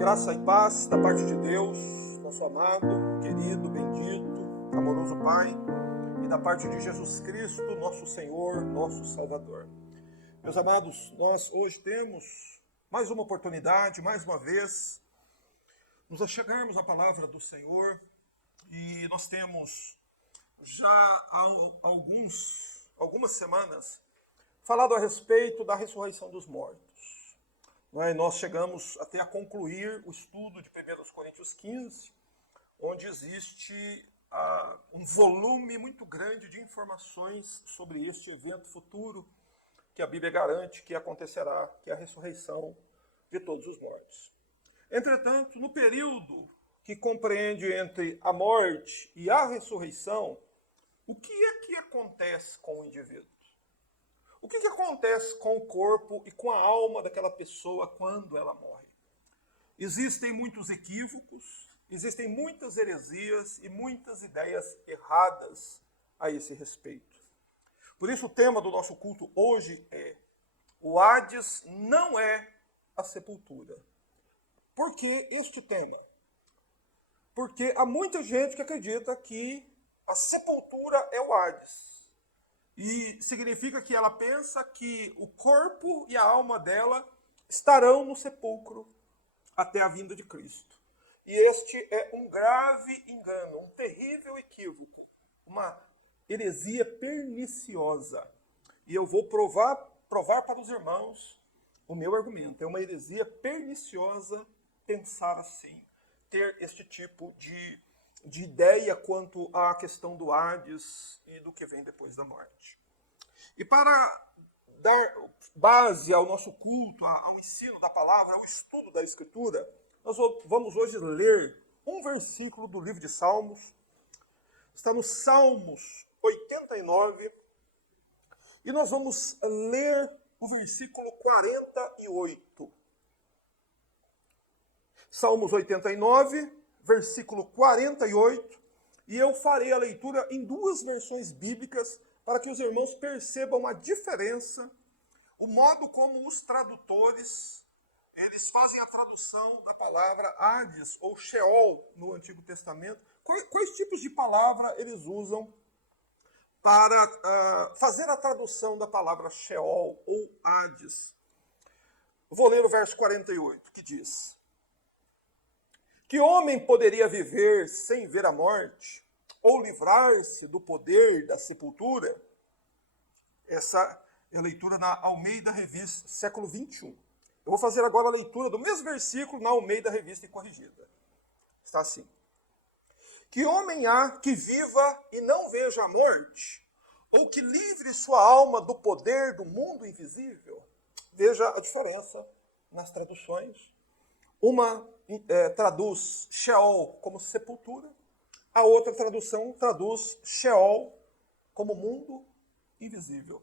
Graça e paz da parte de Deus, nosso amado, querido, bendito, amoroso Pai, e da parte de Jesus Cristo, nosso Senhor, nosso Salvador. Meus amados, nós hoje temos mais uma oportunidade, mais uma vez, nos achegarmos à palavra do Senhor, e nós temos já há algumas semanas falado a respeito da ressurreição dos mortos. Nós chegamos até a concluir o estudo de 1 Coríntios 15, onde existe um volume muito grande de informações sobre este evento futuro que a Bíblia garante que acontecerá, que é a ressurreição de todos os mortos. Entretanto, no período que compreende entre a morte e a ressurreição, o que é que acontece com o indivíduo? O que acontece com o corpo e com a alma daquela pessoa quando ela morre? Existem muitos equívocos, existem muitas heresias e muitas ideias erradas a esse respeito. Por isso o tema do nosso culto hoje é: o Hades não é a sepultura. Por que este tema? Porque há muita gente que acredita que a sepultura é o Hades. E significa que ela pensa que o corpo e a alma dela estarão no sepulcro até a vinda de Cristo. E este é um grave engano, um terrível equívoco, uma heresia perniciosa. E eu vou provar para os irmãos o meu argumento. É uma heresia perniciosa pensar assim, ter este tipo de ideia quanto à questão do Hades e do que vem depois da morte. E para dar base ao nosso culto, ao ensino da palavra, ao estudo da Escritura, nós vamos hoje ler um versículo do livro de Salmos. Está no Salmos 89, e nós vamos ler o versículo 48. Salmos 89, versículo 48, e eu farei a leitura em duas versões bíblicas para que os irmãos percebam a diferença, o modo como os tradutores eles fazem a tradução da palavra Hades ou Sheol no Antigo Testamento. Quais tipos de palavra eles usam para fazer a tradução da palavra Sheol ou Hades? Vou ler o verso 48, que diz: Que homem poderia viver sem ver a morte, ou livrar-se do poder da sepultura? Essa é a leitura na Almeida Revista, século 21. Eu vou fazer agora a leitura do mesmo versículo na Almeida Revista e Corrigida. Está assim: Que homem há que viva e não veja a morte, ou que livre sua alma do poder do mundo invisível? Veja a diferença nas traduções. Uma traduz Sheol como sepultura, a outra tradução traduz Sheol como mundo invisível.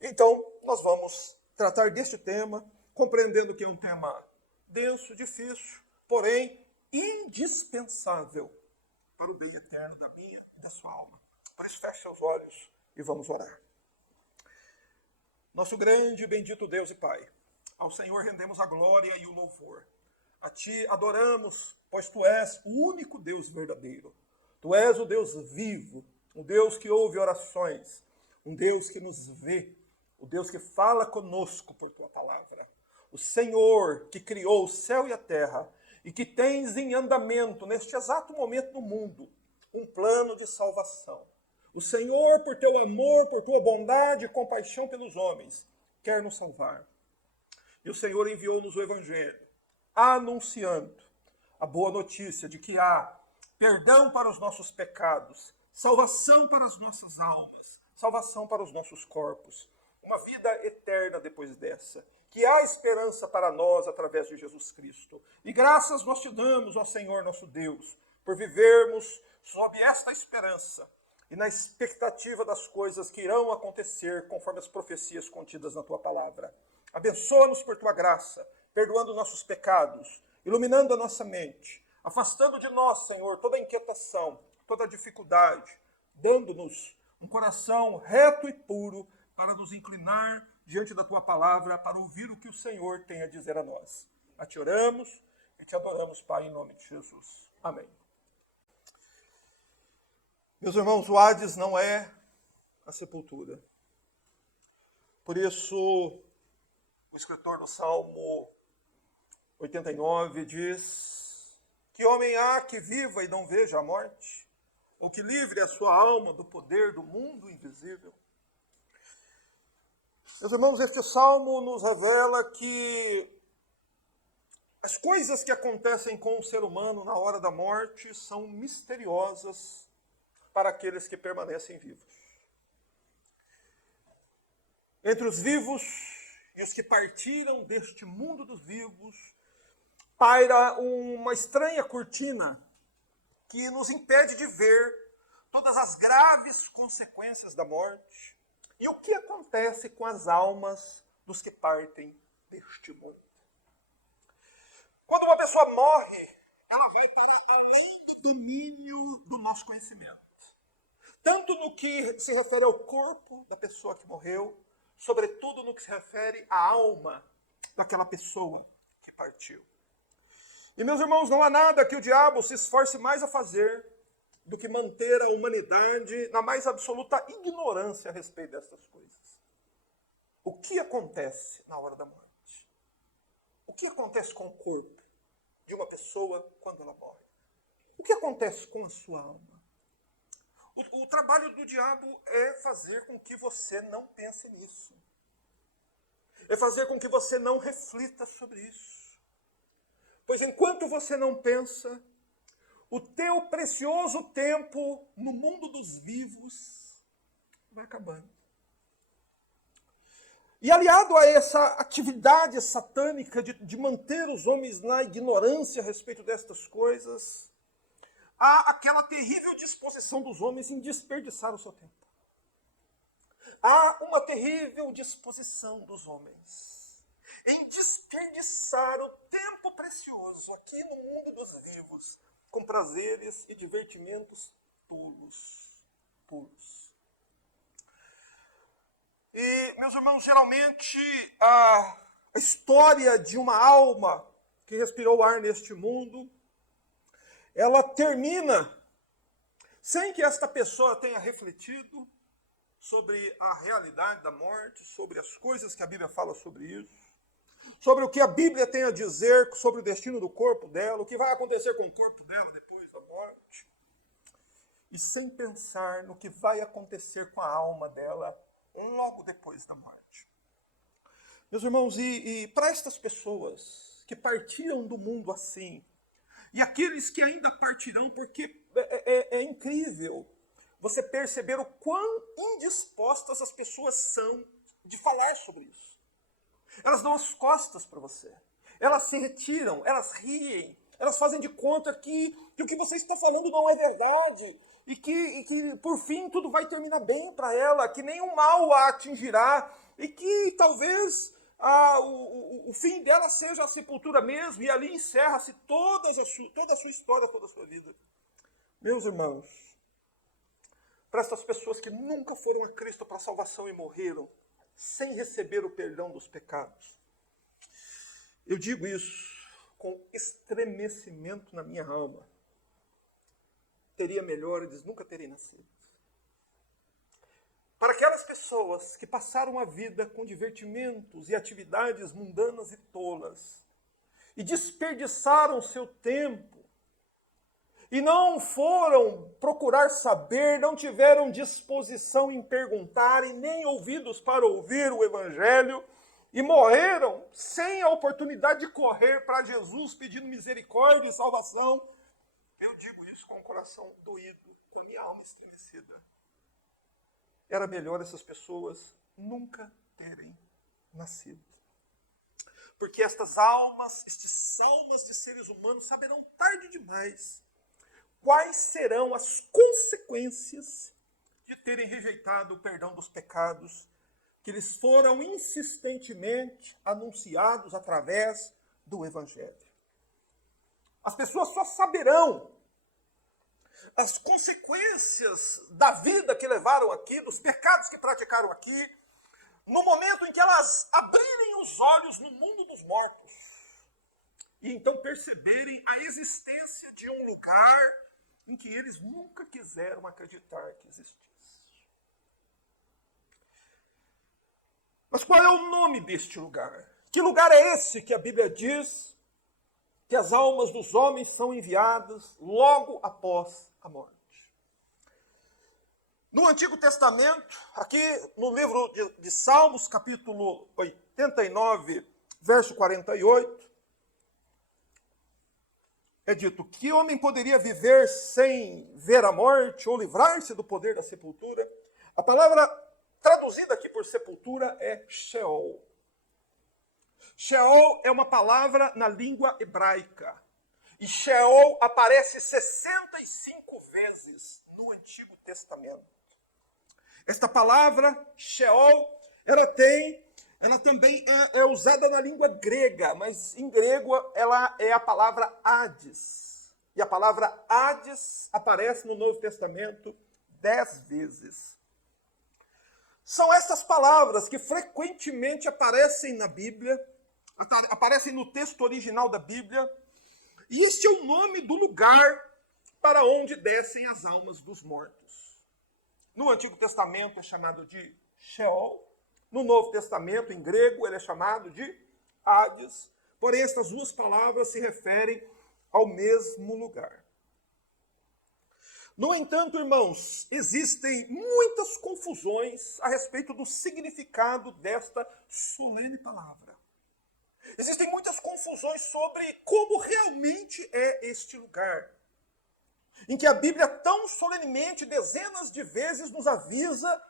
Então, nós vamos tratar deste tema, compreendendo que é um tema denso, difícil, porém indispensável para o bem eterno da minha e da sua alma. Por isso, feche seus olhos e vamos orar. Nosso grande e bendito Deus e Pai, ao Senhor rendemos a glória e o louvor. A Ti adoramos, pois Tu és o único Deus verdadeiro. Tu és o Deus vivo, o Deus que ouve orações, um Deus que nos vê, o Deus que fala conosco por Tua palavra. O Senhor que criou o céu e a terra e que tens em andamento, neste exato momento no mundo, um plano de salvação. O Senhor, por Teu amor, por Tua bondade e compaixão pelos homens, quer nos salvar. E o Senhor enviou-nos o Evangelho, anunciando a boa notícia de que há perdão para os nossos pecados, salvação para as nossas almas, salvação para os nossos corpos, uma vida eterna depois dessa, que há esperança para nós através de Jesus Cristo. E graças nós te damos, ó Senhor nosso Deus, por vivermos sob esta esperança e na expectativa das coisas que irão acontecer conforme as profecias contidas na Tua palavra. Abençoa-nos por Tua graça, perdoando nossos pecados, iluminando a nossa mente, afastando de nós, Senhor, toda inquietação, toda dificuldade, dando-nos um coração reto e puro para nos inclinar diante da Tua palavra, para ouvir o que o Senhor tem a dizer a nós. A Ti oramos e te adoramos, Pai, em nome de Jesus. Amém. Meus irmãos, o Hades não é a sepultura. Por isso, o escritor do Salmo 89 diz: que homem há que viva e não veja a morte? Ou que livre a sua alma do poder do mundo invisível? Meus irmãos, este salmo nos revela que as coisas que acontecem com o ser humano na hora da morte são misteriosas para aqueles que permanecem vivos. Entre os vivos e os que partiram deste mundo dos vivos, paira uma estranha cortina que nos impede de ver todas as graves consequências da morte e o que acontece com as almas dos que partem deste mundo. Quando uma pessoa morre, ela vai para além do domínio do nosso conhecimento. Tanto no que se refere ao corpo da pessoa que morreu, sobretudo no que se refere à alma daquela pessoa que partiu. E, meus irmãos, não há nada que o diabo se esforce mais a fazer do que manter a humanidade na mais absoluta ignorância a respeito destas coisas. O que acontece na hora da morte? O que acontece com o corpo de uma pessoa quando ela morre? O que acontece com a sua alma? O trabalho do diabo é fazer com que você não pense nisso. É fazer com que você não reflita sobre isso. Pois enquanto você não pensa, o teu precioso tempo no mundo dos vivos vai acabando. E aliado a essa atividade satânica de manter os homens na ignorância a respeito destas coisas, há aquela terrível disposição dos homens em desperdiçar o seu tempo. Há uma terrível disposição dos homens em desperdiçar o tempo precioso aqui no mundo dos vivos com prazeres e divertimentos tolos, puros. E, meus irmãos, geralmente a história de uma alma que respirou ar neste mundo, ela termina sem que esta pessoa tenha refletido sobre a realidade da morte, sobre as coisas que a Bíblia fala sobre isso, sobre o que a Bíblia tem a dizer sobre o destino do corpo dela, o que vai acontecer com o corpo dela depois da morte, e sem pensar no que vai acontecer com a alma dela logo depois da morte. Meus irmãos, e para estas pessoas que partiram do mundo assim, e aqueles que ainda partirão, porque é incrível você perceber o quão indispostas as pessoas são de falar sobre isso. Elas dão as costas para você. Elas se retiram, elas riem, elas fazem de conta que o que você está falando não é verdade. E que, por fim, tudo vai terminar bem para ela, que nenhum mal a atingirá, e que talvez o fim dela seja a sepultura mesmo, e ali encerra-se toda a sua história, toda a sua vida. Meus irmãos, para essas pessoas que nunca foram a Cristo para a salvação e morreram sem receber o perdão dos pecados, eu digo isso com estremecimento na minha alma. Seria melhor eles nunca terem nascido. Para aquelas pessoas que passaram a vida com divertimentos e atividades mundanas e tolas, e desperdiçaram seu tempo, e não foram procurar saber, não tiveram disposição em perguntar, e nem ouvidos para ouvir o Evangelho, e morreram sem a oportunidade de correr para Jesus pedindo misericórdia e salvação, eu digo isso com o coração doído, com a minha alma estremecida. Era melhor essas pessoas nunca terem nascido. Porque estas almas, estes almas de seres humanos saberão tarde demais quais serão as consequências de terem rejeitado o perdão dos pecados que lhes foram insistentemente anunciados através do Evangelho. As pessoas só saberão as consequências da vida que levaram aqui, dos pecados que praticaram aqui, no momento em que elas abrirem os olhos no mundo dos mortos. e então perceberem a existência de um lugar em que eles nunca quiseram acreditar que existisse. Mas qual é o nome deste lugar? Que lugar é esse que a Bíblia diz que as almas dos homens são enviadas logo após a morte? No Antigo Testamento, aqui no livro de Salmos, capítulo 89, verso 48, é dito: que homem poderia viver sem ver a morte ou livrar-se do poder da sepultura? A palavra traduzida aqui por sepultura é Sheol. Sheol é uma palavra na língua hebraica. E Sheol aparece 65 vezes no Antigo Testamento. Esta palavra, Sheol, ela também é usada na língua grega, mas em grego ela é a palavra Hades. E a palavra Hades aparece no Novo Testamento 10 vezes. São essas palavras que frequentemente aparecem na Bíblia, aparecem no texto original da Bíblia, e este é o nome do lugar para onde descem as almas dos mortos. No Antigo Testamento é chamado de Sheol. No Novo Testamento, em grego, ele é chamado de Hades. Porém, estas duas palavras se referem ao mesmo lugar. No entanto, irmãos, existem muitas confusões a respeito do significado desta solene palavra. Existem muitas confusões sobre como realmente é este lugar, em que a Bíblia tão solenemente, dezenas de vezes, nos avisa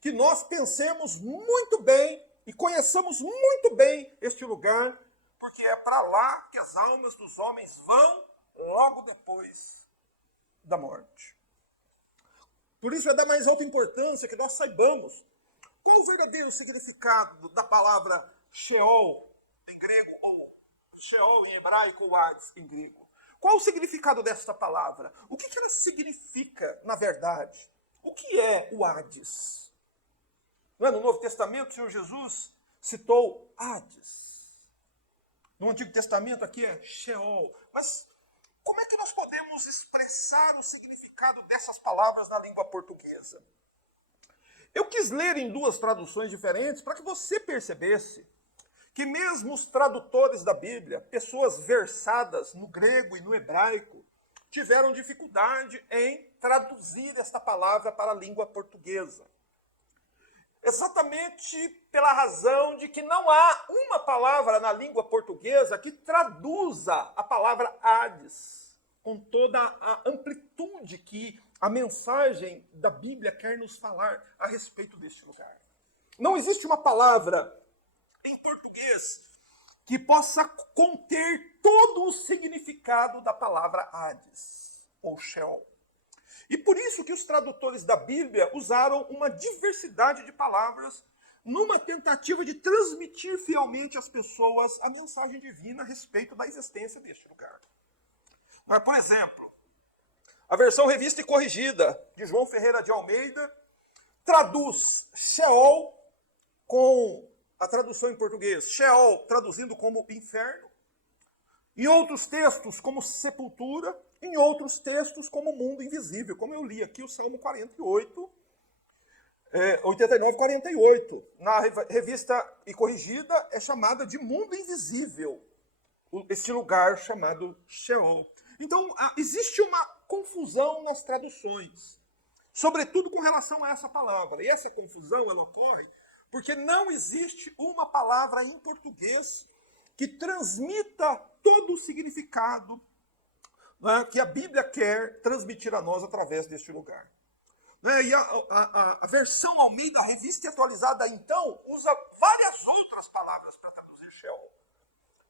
que nós pensemos muito bem e conheçamos muito bem este lugar, porque é para lá que as almas dos homens vão logo depois da morte. Por isso é da mais alta importância que nós saibamos qual o verdadeiro significado da palavra Sheol em grego, ou Sheol em hebraico, ou Hades em grego. Qual o significado desta palavra? O que ela significa, na verdade? O que é o Hades? Não é? No Novo Testamento, o Senhor Jesus citou Hades. No Antigo Testamento, aqui é Sheol. Mas como é que nós podemos expressar o significado dessas palavras na língua portuguesa? Eu quis ler em duas traduções diferentes para que você percebesse que mesmo os tradutores da Bíblia, pessoas versadas no grego e no hebraico, tiveram dificuldade em traduzir esta palavra para a língua portuguesa. Exatamente pela razão de que não há uma palavra na língua portuguesa que traduza a palavra Hades com toda a amplitude que a mensagem da Bíblia quer nos falar a respeito deste lugar. Não existe uma palavra em português que possa conter todo o significado da palavra Hades ou Sheol. E por isso que os tradutores da Bíblia usaram uma diversidade de palavras numa tentativa de transmitir fielmente às pessoas a mensagem divina a respeito da existência deste lugar. Mas, por exemplo, a versão revista e corrigida de João Ferreira de Almeida traduz Sheol com a tradução em português, Sheol traduzindo como inferno, em outros textos como sepultura, em outros textos como mundo invisível, como eu li aqui o Salmo 48, 89, 48. Na revista e corrigida é chamada de mundo invisível, este lugar chamado Sheol. Então, existe uma confusão nas traduções, sobretudo com relação a essa palavra. E essa confusão, ela ocorre porque não existe uma palavra em português que transmita todo o significado, né, que a Bíblia quer transmitir a nós através deste lugar. Né? E a versão Almeida, revista e atualizada, então, usa várias outras palavras para traduzir Sheol.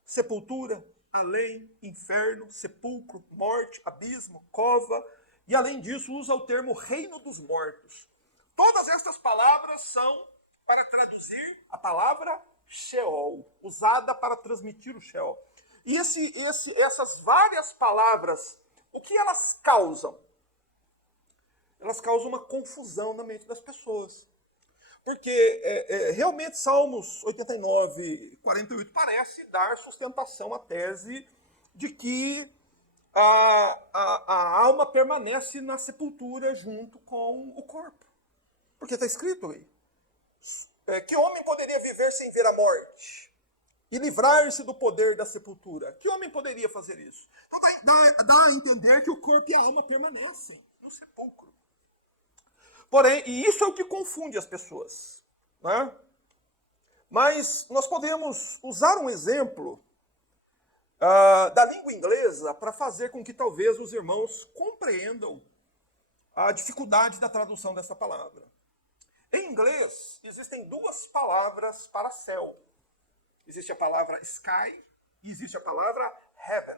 Sepultura, além, inferno, sepulcro, morte, abismo, cova, e além disso usa o termo reino dos mortos. Todas estas palavras são para traduzir a palavra Sheol, usada para transmitir o Sheol. E essas várias palavras, o que elas causam? Elas causam uma confusão na mente das pessoas. Porque realmente Salmos 89, 48 parece dar sustentação à tese de que a alma permanece na sepultura junto com o corpo. Porque está escrito aí. Que homem poderia viver sem ver a morte? E livrar-se do poder da sepultura? Que homem poderia fazer isso? Então dá a entender que o corpo e a alma permanecem no sepulcro. Porém, e isso é o que confunde as pessoas, né? Mas nós podemos usar um exemplo da língua inglesa para fazer com que talvez os irmãos compreendam a dificuldade da tradução dessa palavra. Em inglês, existem duas palavras para céu. Existe a palavra sky e existe a palavra heaven.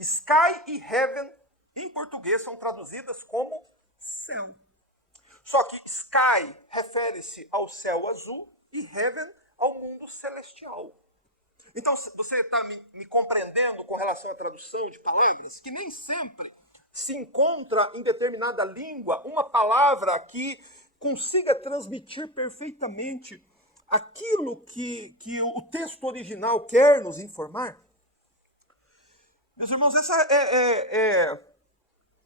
Sky e heaven, em português, são traduzidas como céu. Só que sky refere-se ao céu azul e heaven ao mundo celestial. Então, você está me compreendendo com relação à tradução de palavras? Que nem sempre se encontra em determinada língua uma palavra que consiga transmitir perfeitamente aquilo que o texto original quer nos informar. Meus irmãos, essa é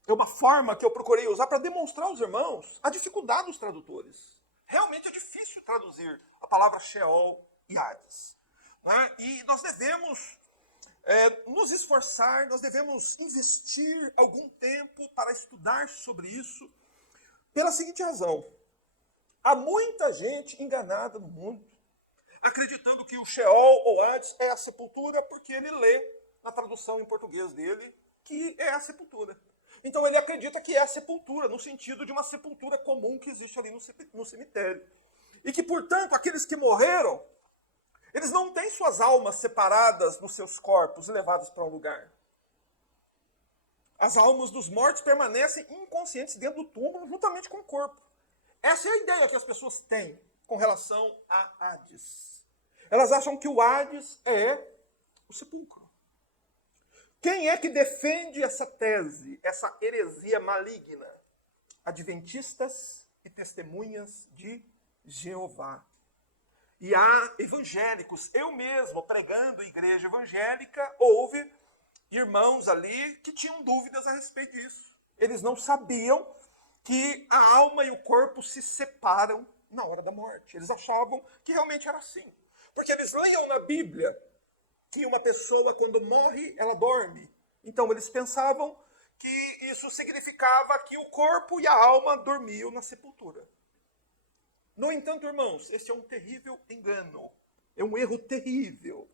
uma forma que eu procurei usar para demonstrar aos irmãos a dificuldade dos tradutores. Realmente é difícil traduzir a palavra Sheol e Hades. Né? E nós devemos nos esforçar, nós devemos investir algum tempo para estudar sobre isso, pela seguinte razão. Há muita gente enganada no mundo, acreditando que o Sheol ou Hades é a sepultura, porque ele lê na tradução em português dele que é a sepultura. Então ele acredita que é a sepultura, no sentido de uma sepultura comum que existe ali no cemitério. E que, portanto, aqueles que morreram, eles não têm suas almas separadas nos seus corpos e levadas para um lugar. As almas dos mortos permanecem inconscientes dentro do túmulo, juntamente com o corpo. Essa é a ideia que as pessoas têm com relação a Hades. Elas acham que o Hades é o sepulcro. Quem é que defende essa tese, essa heresia maligna? Adventistas e testemunhas de Jeová. E há evangélicos. Eu mesmo, pregando igreja evangélica, houve irmãos ali que tinham dúvidas a respeito disso. Eles não sabiam que a alma e o corpo se separam na hora da morte. Eles achavam que realmente era assim. Porque eles liam na Bíblia que uma pessoa, quando morre, ela dorme. Então eles pensavam que isso significava que o corpo e a alma dormiam na sepultura. No entanto, irmãos, esse é um terrível engano. É um erro terrível.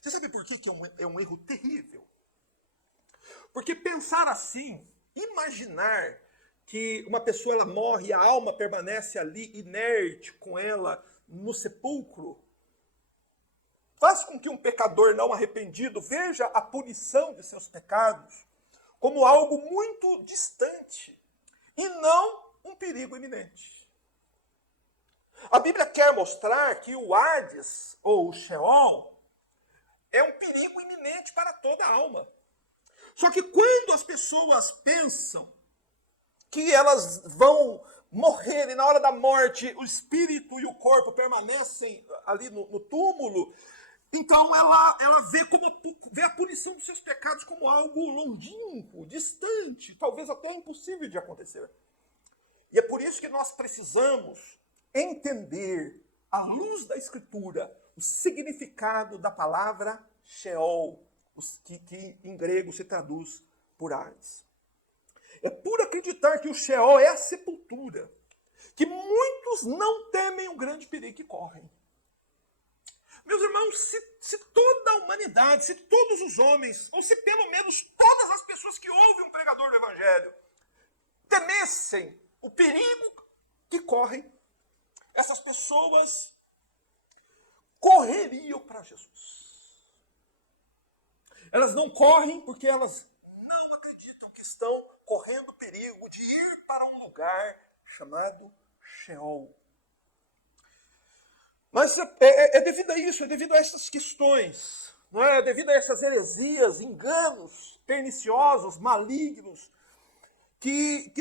Você sabe por que é um erro terrível? Porque pensar assim, imaginar que uma pessoa ela morre e a alma permanece ali inerte com ela no sepulcro, faz com que um pecador não arrependido veja a punição de seus pecados como algo muito distante e não um perigo iminente. A Bíblia quer mostrar que o Hades, ou o Sheol, é um perigo iminente para toda a alma. Só que quando as pessoas pensam que elas vão morrer e na hora da morte o espírito e o corpo permanecem ali no túmulo, então ela vê a punição dos seus pecados como algo longínquo, distante, talvez até impossível de acontecer. E é por isso que nós precisamos entender, à luz da Escritura, o significado da palavra Sheol, que em grego se traduz por Hades. É por acreditar que o Sheol é a sepultura, que muitos não temem o grande perigo que correm. Meus irmãos, se toda a humanidade, se todos os homens, ou se pelo menos todas as pessoas que ouvem um pregador do Evangelho, temessem o perigo que correm, essas pessoas correriam para Jesus. Elas não correm porque elas não acreditam que estão correndo o perigo de ir para um lugar chamado Sheol. Mas é devido a isso, é devido a essas questões, não é? É devido a essas heresias, enganos perniciosos, malignos, que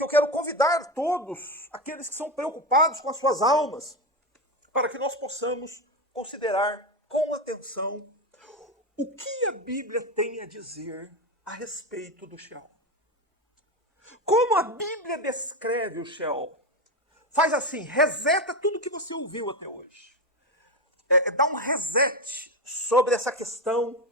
eu quero convidar todos, aqueles que são preocupados com as suas almas, para que nós possamos considerar com atenção o que a Bíblia tem a dizer a respeito do Sheol. Como a Bíblia descreve o Sheol? Faz assim, reseta tudo que você ouviu até hoje. Dá um reset sobre essa questão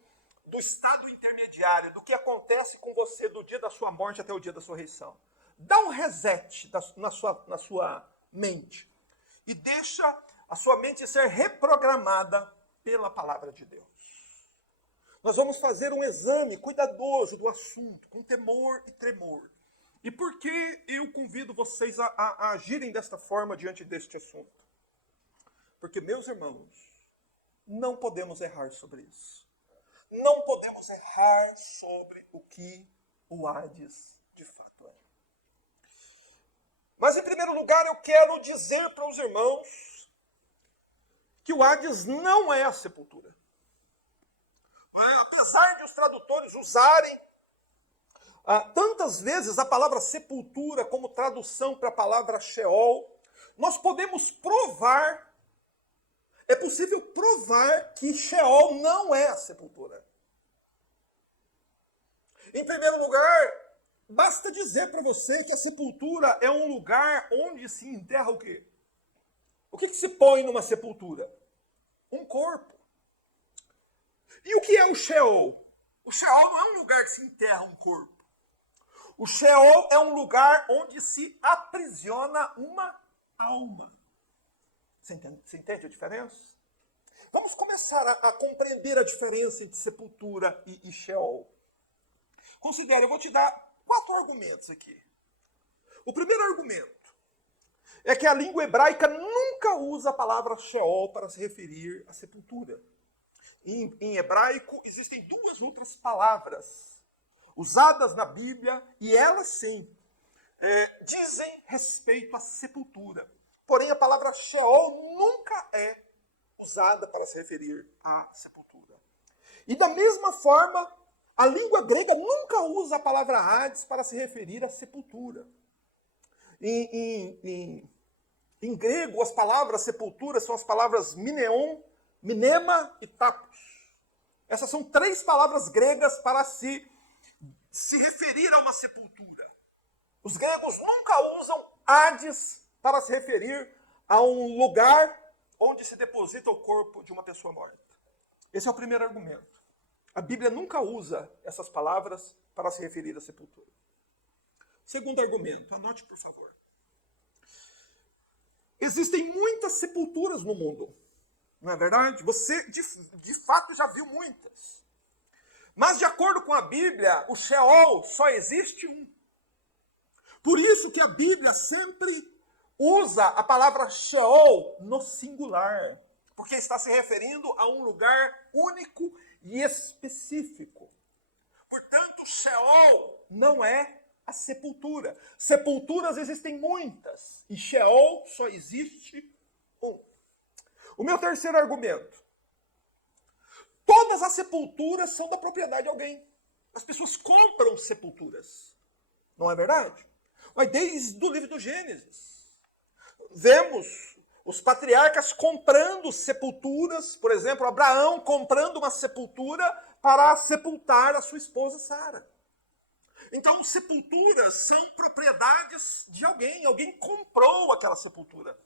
do estado intermediário, do que acontece com você do dia da sua morte até o dia da sua ressurreição. Dá um reset na sua mente e deixa a sua mente ser reprogramada pela palavra de Deus. Nós vamos fazer um exame cuidadoso do assunto, com temor e tremor. E por que eu convido vocês a agirem desta forma diante deste assunto? Porque, meus irmãos, não podemos errar sobre isso. Não podemos errar sobre o que o Hades de fato é. Mas, em primeiro lugar, eu quero dizer para os irmãos que o Hades não é a sepultura. Apesar de os tradutores usarem tantas vezes a palavra sepultura como tradução para a palavra Sheol, nós podemos provar, é possível provar que Sheol não é a sepultura. Em primeiro lugar, basta dizer para você que a sepultura é um lugar onde se enterra o quê? O que se põe numa sepultura? Um corpo. E o que é o Sheol? O Sheol não é um lugar que se enterra um corpo. O Sheol é um lugar onde se aprisiona uma alma. Você entende a diferença? Vamos começar a compreender a diferença entre sepultura e Sheol. Considere, eu vou te dar 4 argumentos aqui. O primeiro argumento é que a língua hebraica nunca usa a palavra Sheol para se referir à sepultura. Em hebraico existem 2 outras palavras usadas na Bíblia, e elas sim dizem respeito à sepultura. Porém, a palavra Sheol nunca é usada para se referir à sepultura. E da mesma forma, a língua grega nunca usa a palavra Hades para se referir à sepultura. Em grego, as palavras sepultura são as palavras mineon, minema e tapos. Essas são 3 palavras gregas para se referir a uma sepultura. Os gregos nunca usam Hades para se referir a um lugar onde se deposita o corpo de uma pessoa morta. Esse é o primeiro argumento. A Bíblia nunca usa essas palavras para se referir à sepultura. Segundo argumento, anote por favor. Existem muitas sepulturas no mundo, não é verdade? Você de fato já viu muitas. Mas, de acordo com a Bíblia, o Sheol só existe um. Por isso que a Bíblia sempre usa a palavra Sheol no singular, porque está se referindo a um lugar único e específico. Portanto, Sheol não é a sepultura. Sepulturas existem muitas, e Sheol só existe um. O meu terceiro argumento. Todas as sepulturas são da propriedade de alguém. As pessoas compram sepulturas. Não é verdade? Mas desde o livro do Gênesis, vemos os patriarcas comprando sepulturas. Por exemplo, Abraão comprando uma sepultura para sepultar a sua esposa Sara. Então, sepulturas são propriedades de alguém. Alguém comprou aquela sepultura.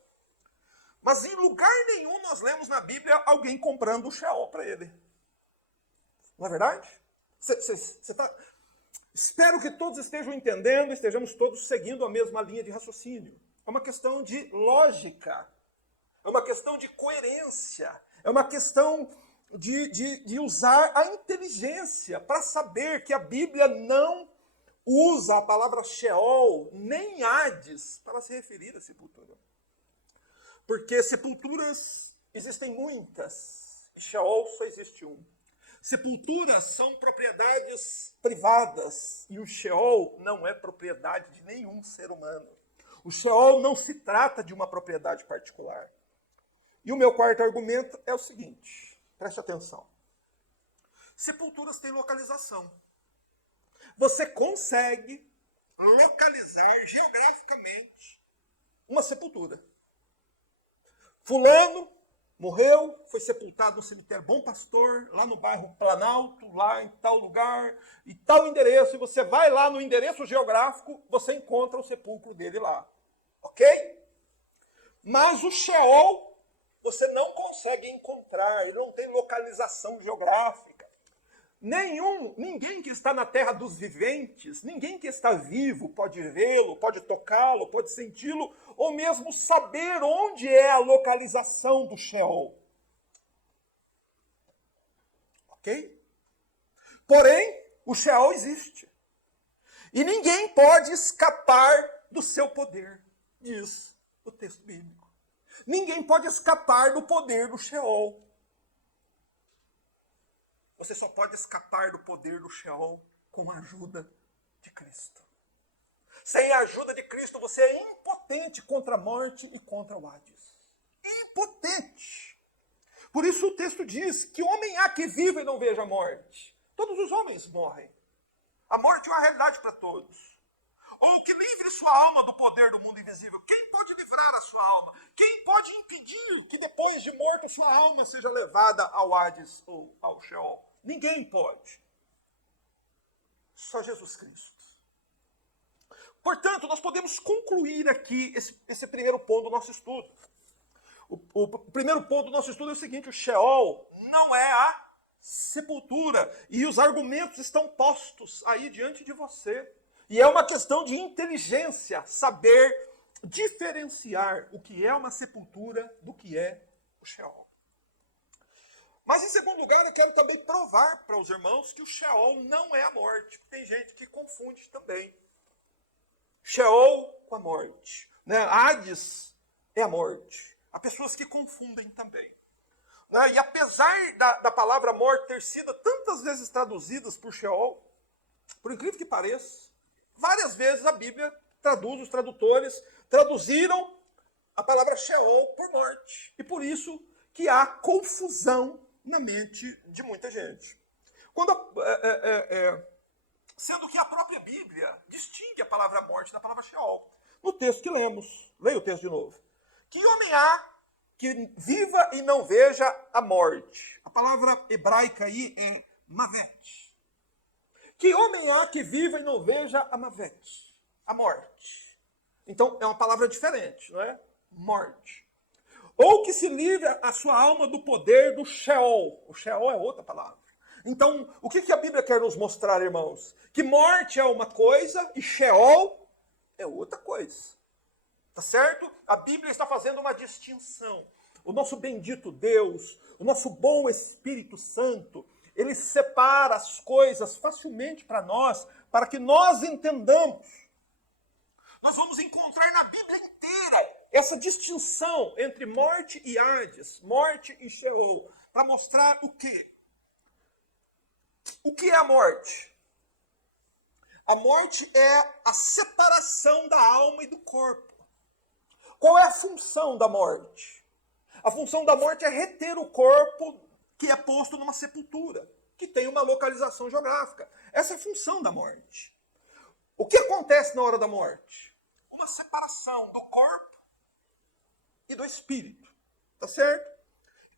Mas em lugar nenhum nós lemos na Bíblia alguém comprando o Sheol para ele. Não é verdade? Espero que todos estejam entendendo, estejamos todos seguindo a mesma linha de raciocínio. É uma questão de lógica, é uma questão de coerência, é uma questão de usar a inteligência para saber que a Bíblia não usa a palavra Sheol nem Hades para se referir à sepultura. Porque sepulturas existem muitas e Sheol só existe um. Sepulturas são propriedades privadas e o Sheol não é propriedade de nenhum ser humano. O Sheol não se trata de uma propriedade particular. E o meu quarto argumento é o seguinte, preste atenção. Sepulturas têm localização. Você consegue localizar geograficamente uma sepultura. Fulano morreu, foi sepultado no cemitério Bom Pastor, lá no bairro Planalto, lá em tal lugar, e tal endereço, e você vai lá no endereço geográfico, você encontra o sepulcro dele lá. Ok? Mas o Sheol, você não consegue encontrar, ele não tem localização geográfica. Ninguém que está na terra dos viventes, ninguém que está vivo pode vê-lo, pode tocá-lo, pode senti-lo, ou mesmo saber onde é a localização do Sheol. Ok? Porém, o Sheol existe. E ninguém pode escapar do seu poder, diz o texto bíblico. Ninguém pode escapar do poder do Sheol. Você só pode escapar do poder do Sheol com a ajuda de Cristo. Sem a ajuda de Cristo, você é impotente contra a morte e contra o Hades. Impotente. Por isso o texto diz que homem há que viva e não veja a morte. Todos os homens morrem. A morte é uma realidade para todos. Ou que livre sua alma do poder do mundo invisível. Quem pode livrar a sua alma? Quem pode impedir que depois de morto sua alma seja levada ao Hades ou ao Sheol? Ninguém pode. Só Jesus Cristo. Portanto, nós podemos concluir aqui esse primeiro ponto do nosso estudo. O primeiro ponto do nosso estudo é o seguinte: o Sheol não é a sepultura. E os argumentos estão postos aí diante de você. E é uma questão de inteligência saber diferenciar o que é uma sepultura do que é o Sheol. Mas, em segundo lugar, eu quero também provar para os irmãos que o Sheol não é a morte. Tem gente que confunde também Sheol com a morte. Hades é a morte. Há pessoas que confundem também. E apesar da palavra morte ter sido tantas vezes traduzidas por Sheol, por incrível que pareça, várias vezes a Bíblia os tradutores traduziram a palavra Sheol por morte. E por isso que há confusão na mente de muita gente. Sendo que a própria Bíblia distingue a palavra morte da palavra Sheol. No texto que lemos, leia o texto de novo. Que homem há que viva e não veja a morte? A palavra hebraica aí é mavet. Que homem há que viva e não veja a mavet? A morte. Então, é uma palavra diferente, não é? Morte. Ou que se livre a sua alma do poder do Sheol. O Sheol é outra palavra. Então, o que a Bíblia quer nos mostrar, irmãos? Que morte é uma coisa e Sheol é outra coisa. Tá certo? A Bíblia está fazendo uma distinção. O nosso bendito Deus, o nosso bom Espírito Santo, ele separa as coisas facilmente para nós, para que nós entendamos. Nós vamos encontrar na Bíblia inteira essa distinção entre morte e Hades, morte e Sheol, para mostrar o quê? O que é a morte? A morte é a separação da alma e do corpo. Qual é a função da morte? A função da morte é reter o corpo que é posto numa sepultura, que tem uma localização geográfica. Essa é a função da morte. O que acontece na hora da morte? Uma separação do corpo e do espírito. Tá certo?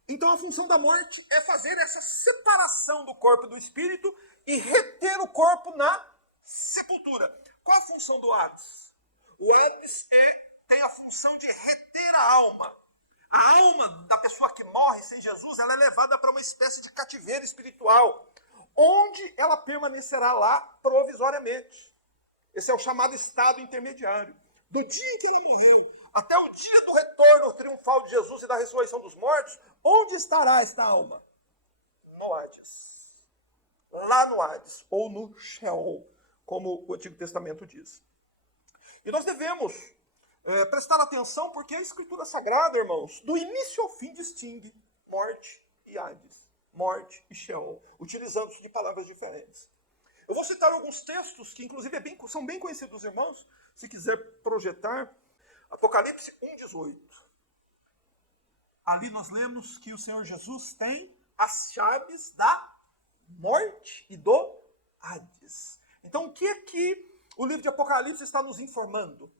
Então a função da morte é fazer essa separação do corpo e do espírito e reter o corpo na sepultura. Qual a função do Hades? O Hades tem a função de reter a alma. A alma da pessoa que morre sem Jesus, ela é levada para uma espécie de cativeiro espiritual, onde ela permanecerá lá provisoriamente. Esse é o chamado estado intermediário. Do dia em que ela morreu até o dia do retorno triunfal de Jesus e da ressurreição dos mortos, onde estará esta alma? No Hades. Lá no Hades, ou no Sheol, como o Antigo Testamento diz. E nós devemos prestar atenção, porque a Escritura Sagrada, irmãos, do início ao fim distingue morte e Hades, morte e Sheol, utilizando-se de palavras diferentes. Eu vou citar alguns textos que, inclusive, são bem conhecidos, irmãos, se quiser projetar. Apocalipse 1,18. Ali nós lemos que o Senhor Jesus tem as chaves da morte e do Hades. Então, o que é que o livro de Apocalipse está nos informando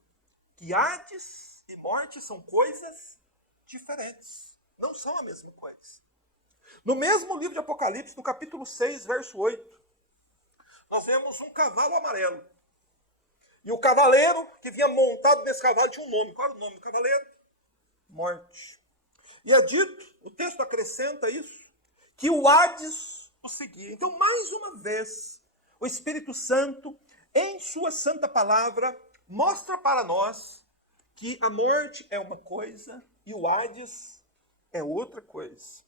que Hades e morte são coisas diferentes. Não são a mesma coisa. No mesmo livro de Apocalipse, no capítulo 6, verso 8, nós vemos um cavalo amarelo. E o cavaleiro que vinha montado nesse cavalo tinha um nome. Qual era o nome do cavaleiro? Morte. E é dito, o texto acrescenta isso, que o Hades o seguia. Então, mais uma vez, o Espírito Santo, em sua santa palavra, mostra para nós que a morte é uma coisa e o Hades é outra coisa.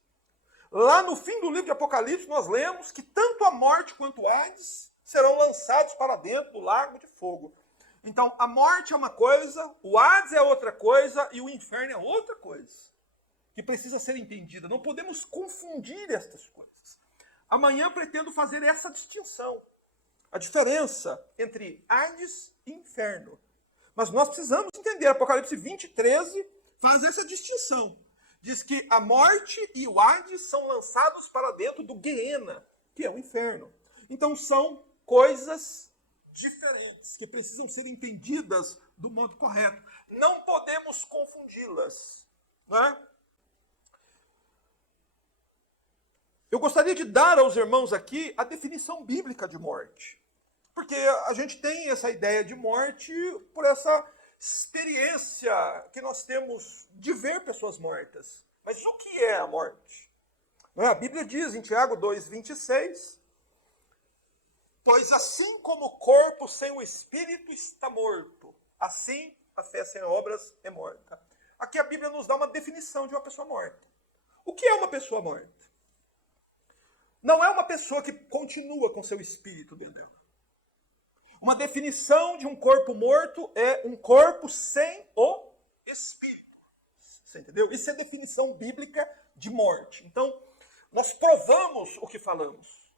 Lá no fim do livro de Apocalipse, nós lemos que tanto a morte quanto o Hades serão lançados para dentro do lago de fogo. Então, a morte é uma coisa, o Hades é outra coisa e o inferno é outra coisa, que precisa ser entendida. Não podemos confundir estas coisas. Amanhã pretendo fazer essa distinção, a diferença entre Hades e inferno. Mas nós precisamos entender, Apocalipse 20, 13 faz essa distinção. Diz que a morte e o Hades são lançados para dentro do Guiena, que é o inferno. Então são coisas diferentes, que precisam ser entendidas do modo correto. Não podemos confundi-las. Não é? Eu gostaria de dar aos irmãos aqui a definição bíblica de morte. Porque a gente tem essa ideia de morte por essa experiência que nós temos de ver pessoas mortas. Mas o que é a morte? A Bíblia diz em Tiago 2,26, pois assim como o corpo sem o espírito está morto, assim a fé sem obras é morta. Aqui a Bíblia nos dá uma definição de uma pessoa morta. O que é uma pessoa morta? Não é uma pessoa que continua com seu espírito dentro dela. Uma definição de um corpo morto é um corpo sem o espírito. Você entendeu? Isso é definição bíblica de morte. Então, nós provamos o que falamos.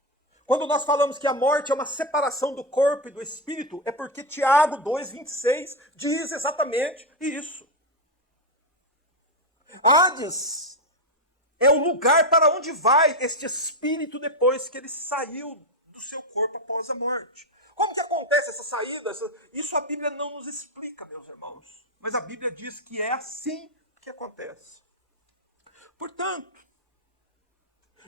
Quando nós falamos que a morte é uma separação do corpo e do espírito, é porque Tiago 2,26 diz exatamente isso. Hades é o lugar para onde vai este espírito depois que ele saiu do seu corpo após a morte. Como que acontece essa saída? Isso a Bíblia não nos explica, meus irmãos. Mas a Bíblia diz que é assim que acontece. Portanto,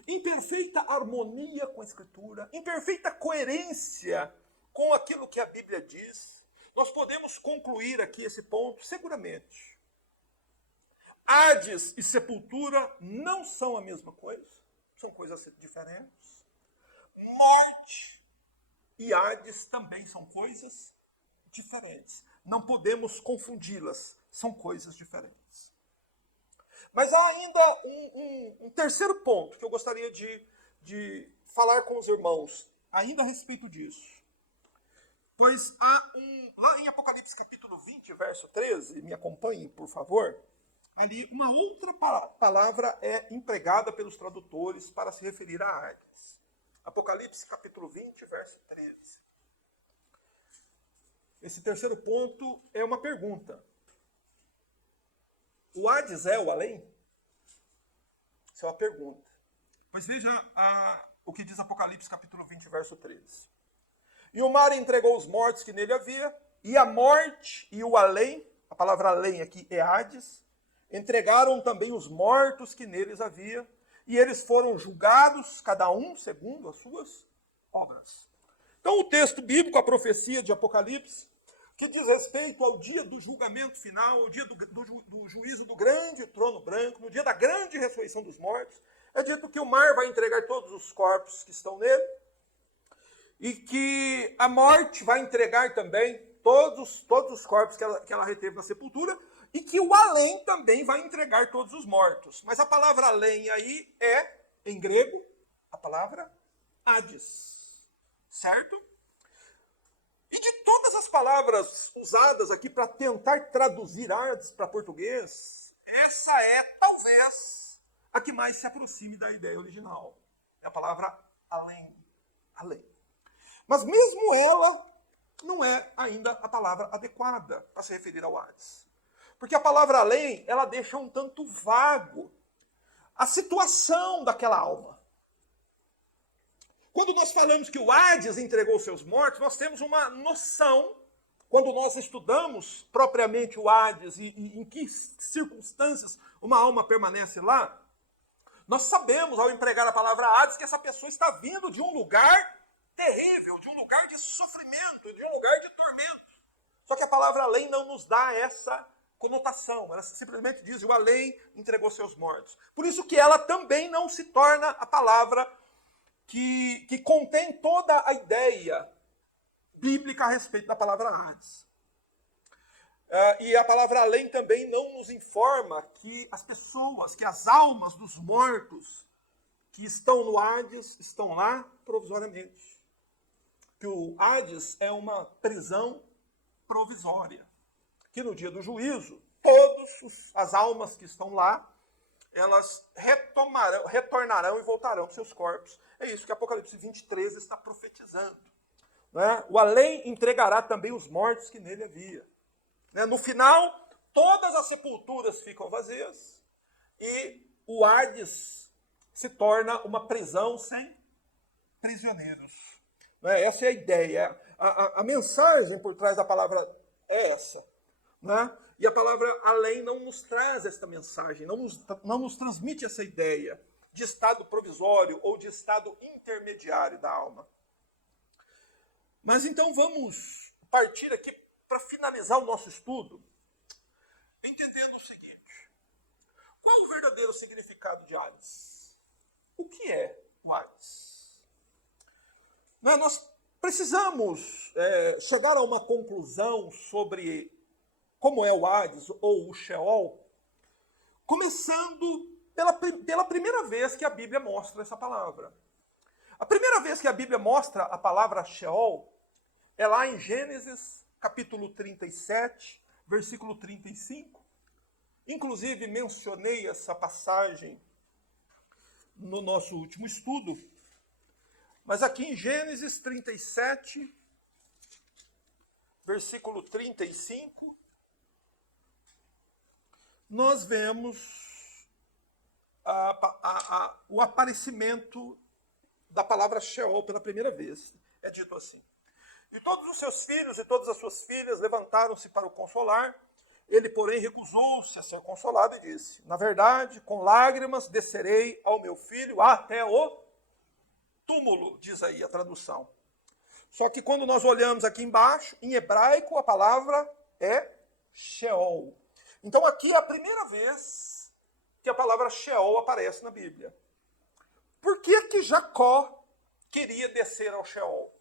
em perfeita harmonia com a Escritura, em perfeita coerência com aquilo que a Bíblia diz, nós podemos concluir aqui esse ponto seguramente. Hades e sepultura não são a mesma coisa, são coisas diferentes. Morte e Hades também são coisas diferentes. Não podemos confundi-las, são coisas diferentes. Mas há ainda um terceiro ponto que eu gostaria de falar com os irmãos, ainda a respeito disso. Pois há lá em Apocalipse capítulo 20, verso 13, me acompanhe, por favor, ali uma outra palavra é empregada pelos tradutores para se referir a Hades. Apocalipse capítulo 20, verso 13. Esse terceiro ponto é uma pergunta. O Hades é o além? Isso é uma pergunta. Pois veja o que diz Apocalipse capítulo 20, verso 13. E o mar entregou os mortos que nele havia, e a morte e o além, a palavra além aqui é Hades, entregaram também os mortos que neles havia, e eles foram julgados, cada um segundo as suas obras. Então o texto bíblico, a profecia de Apocalipse, que diz respeito ao dia do julgamento final, ao dia do juízo do grande trono branco, no dia da grande ressurreição dos mortos, é dito que o mar vai entregar todos os corpos que estão nele, e que a morte vai entregar também todos os corpos que ela reteve na sepultura, e que o além também vai entregar todos os mortos. Mas a palavra além aí é, em grego, a palavra Hades. Certo? E de todas as palavras usadas aqui para tentar traduzir Hades para português, essa é, talvez, a que mais se aproxime da ideia original. É a palavra além. Além. Mas mesmo ela não é ainda a palavra adequada para se referir ao Hades. Porque a palavra além, ela deixa um tanto vago a situação daquela alma. Quando nós falamos que o Hades entregou seus mortos, nós temos uma noção, quando nós estudamos propriamente o Hades e em que circunstâncias uma alma permanece lá, nós sabemos, ao empregar a palavra Hades, que essa pessoa está vindo de um lugar terrível, de um lugar de sofrimento, de um lugar de tormento. Só que a palavra além não nos dá essa conotação. Ela simplesmente diz, o além entregou seus mortos. Por isso que ela também não se torna a palavra que contém toda a ideia bíblica a respeito da palavra Hades. E a palavra além também não nos informa que as pessoas, que as almas dos mortos que estão no Hades, estão lá provisoriamente. Que o Hades é uma prisão provisória. Que no dia do juízo, todas as almas que estão lá, elas retornarão e voltarão para seus corpos. É isso que Apocalipse 23 está profetizando. Né? O além entregará também os mortos que nele havia. Né? No final, todas as sepulturas ficam vazias e o Hades se torna uma prisão sem prisioneiros. Né? Essa é a ideia. A mensagem por trás da palavra é essa. Né? E a palavra além não nos traz esta mensagem, não nos transmite essa ideia de estado provisório ou de estado intermediário da alma. Mas então vamos partir aqui para finalizar o nosso estudo, entendendo o seguinte. Qual o verdadeiro significado de Hades? O que é o Hades? Nós precisamos chegar a uma conclusão sobre como é o Hades ou o Sheol, começando pela primeira vez que a Bíblia mostra essa palavra. A primeira vez que a Bíblia mostra a palavra Sheol é lá em Gênesis, capítulo 37, versículo 35. Inclusive, mencionei essa passagem no nosso último estudo. Mas aqui em Gênesis 37, versículo 35, nós vemos o aparecimento da palavra Sheol pela primeira vez. É dito assim. E todos os seus filhos e todas as suas filhas levantaram-se para o consolar. Ele, porém, recusou-se a ser consolado e disse, na verdade, com lágrimas descerei ao meu filho até o túmulo, diz aí a tradução. Só que quando nós olhamos aqui embaixo, em hebraico a palavra é Sheol. Então aqui é a primeira vez que a palavra Sheol aparece na Bíblia. Por que Jacó queria descer ao Sheol?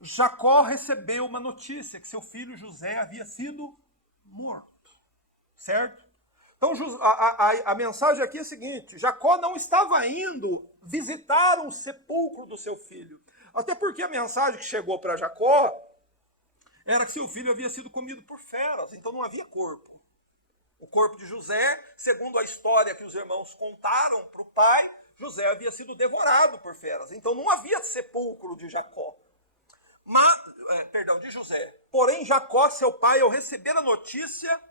Jacó recebeu uma notícia que seu filho José havia sido morto. Certo? Então a mensagem aqui é a seguinte, Jacó não estava indo visitar o sepulcro do seu filho. Até porque a mensagem que chegou para Jacó era que seu filho havia sido comido por feras, então não havia corpo. O corpo de José, segundo a história que os irmãos contaram para o pai, José havia sido devorado por feras, então não havia sepulcro de Jacó. De José. Porém, Jacó, seu pai, ao receber a notícia,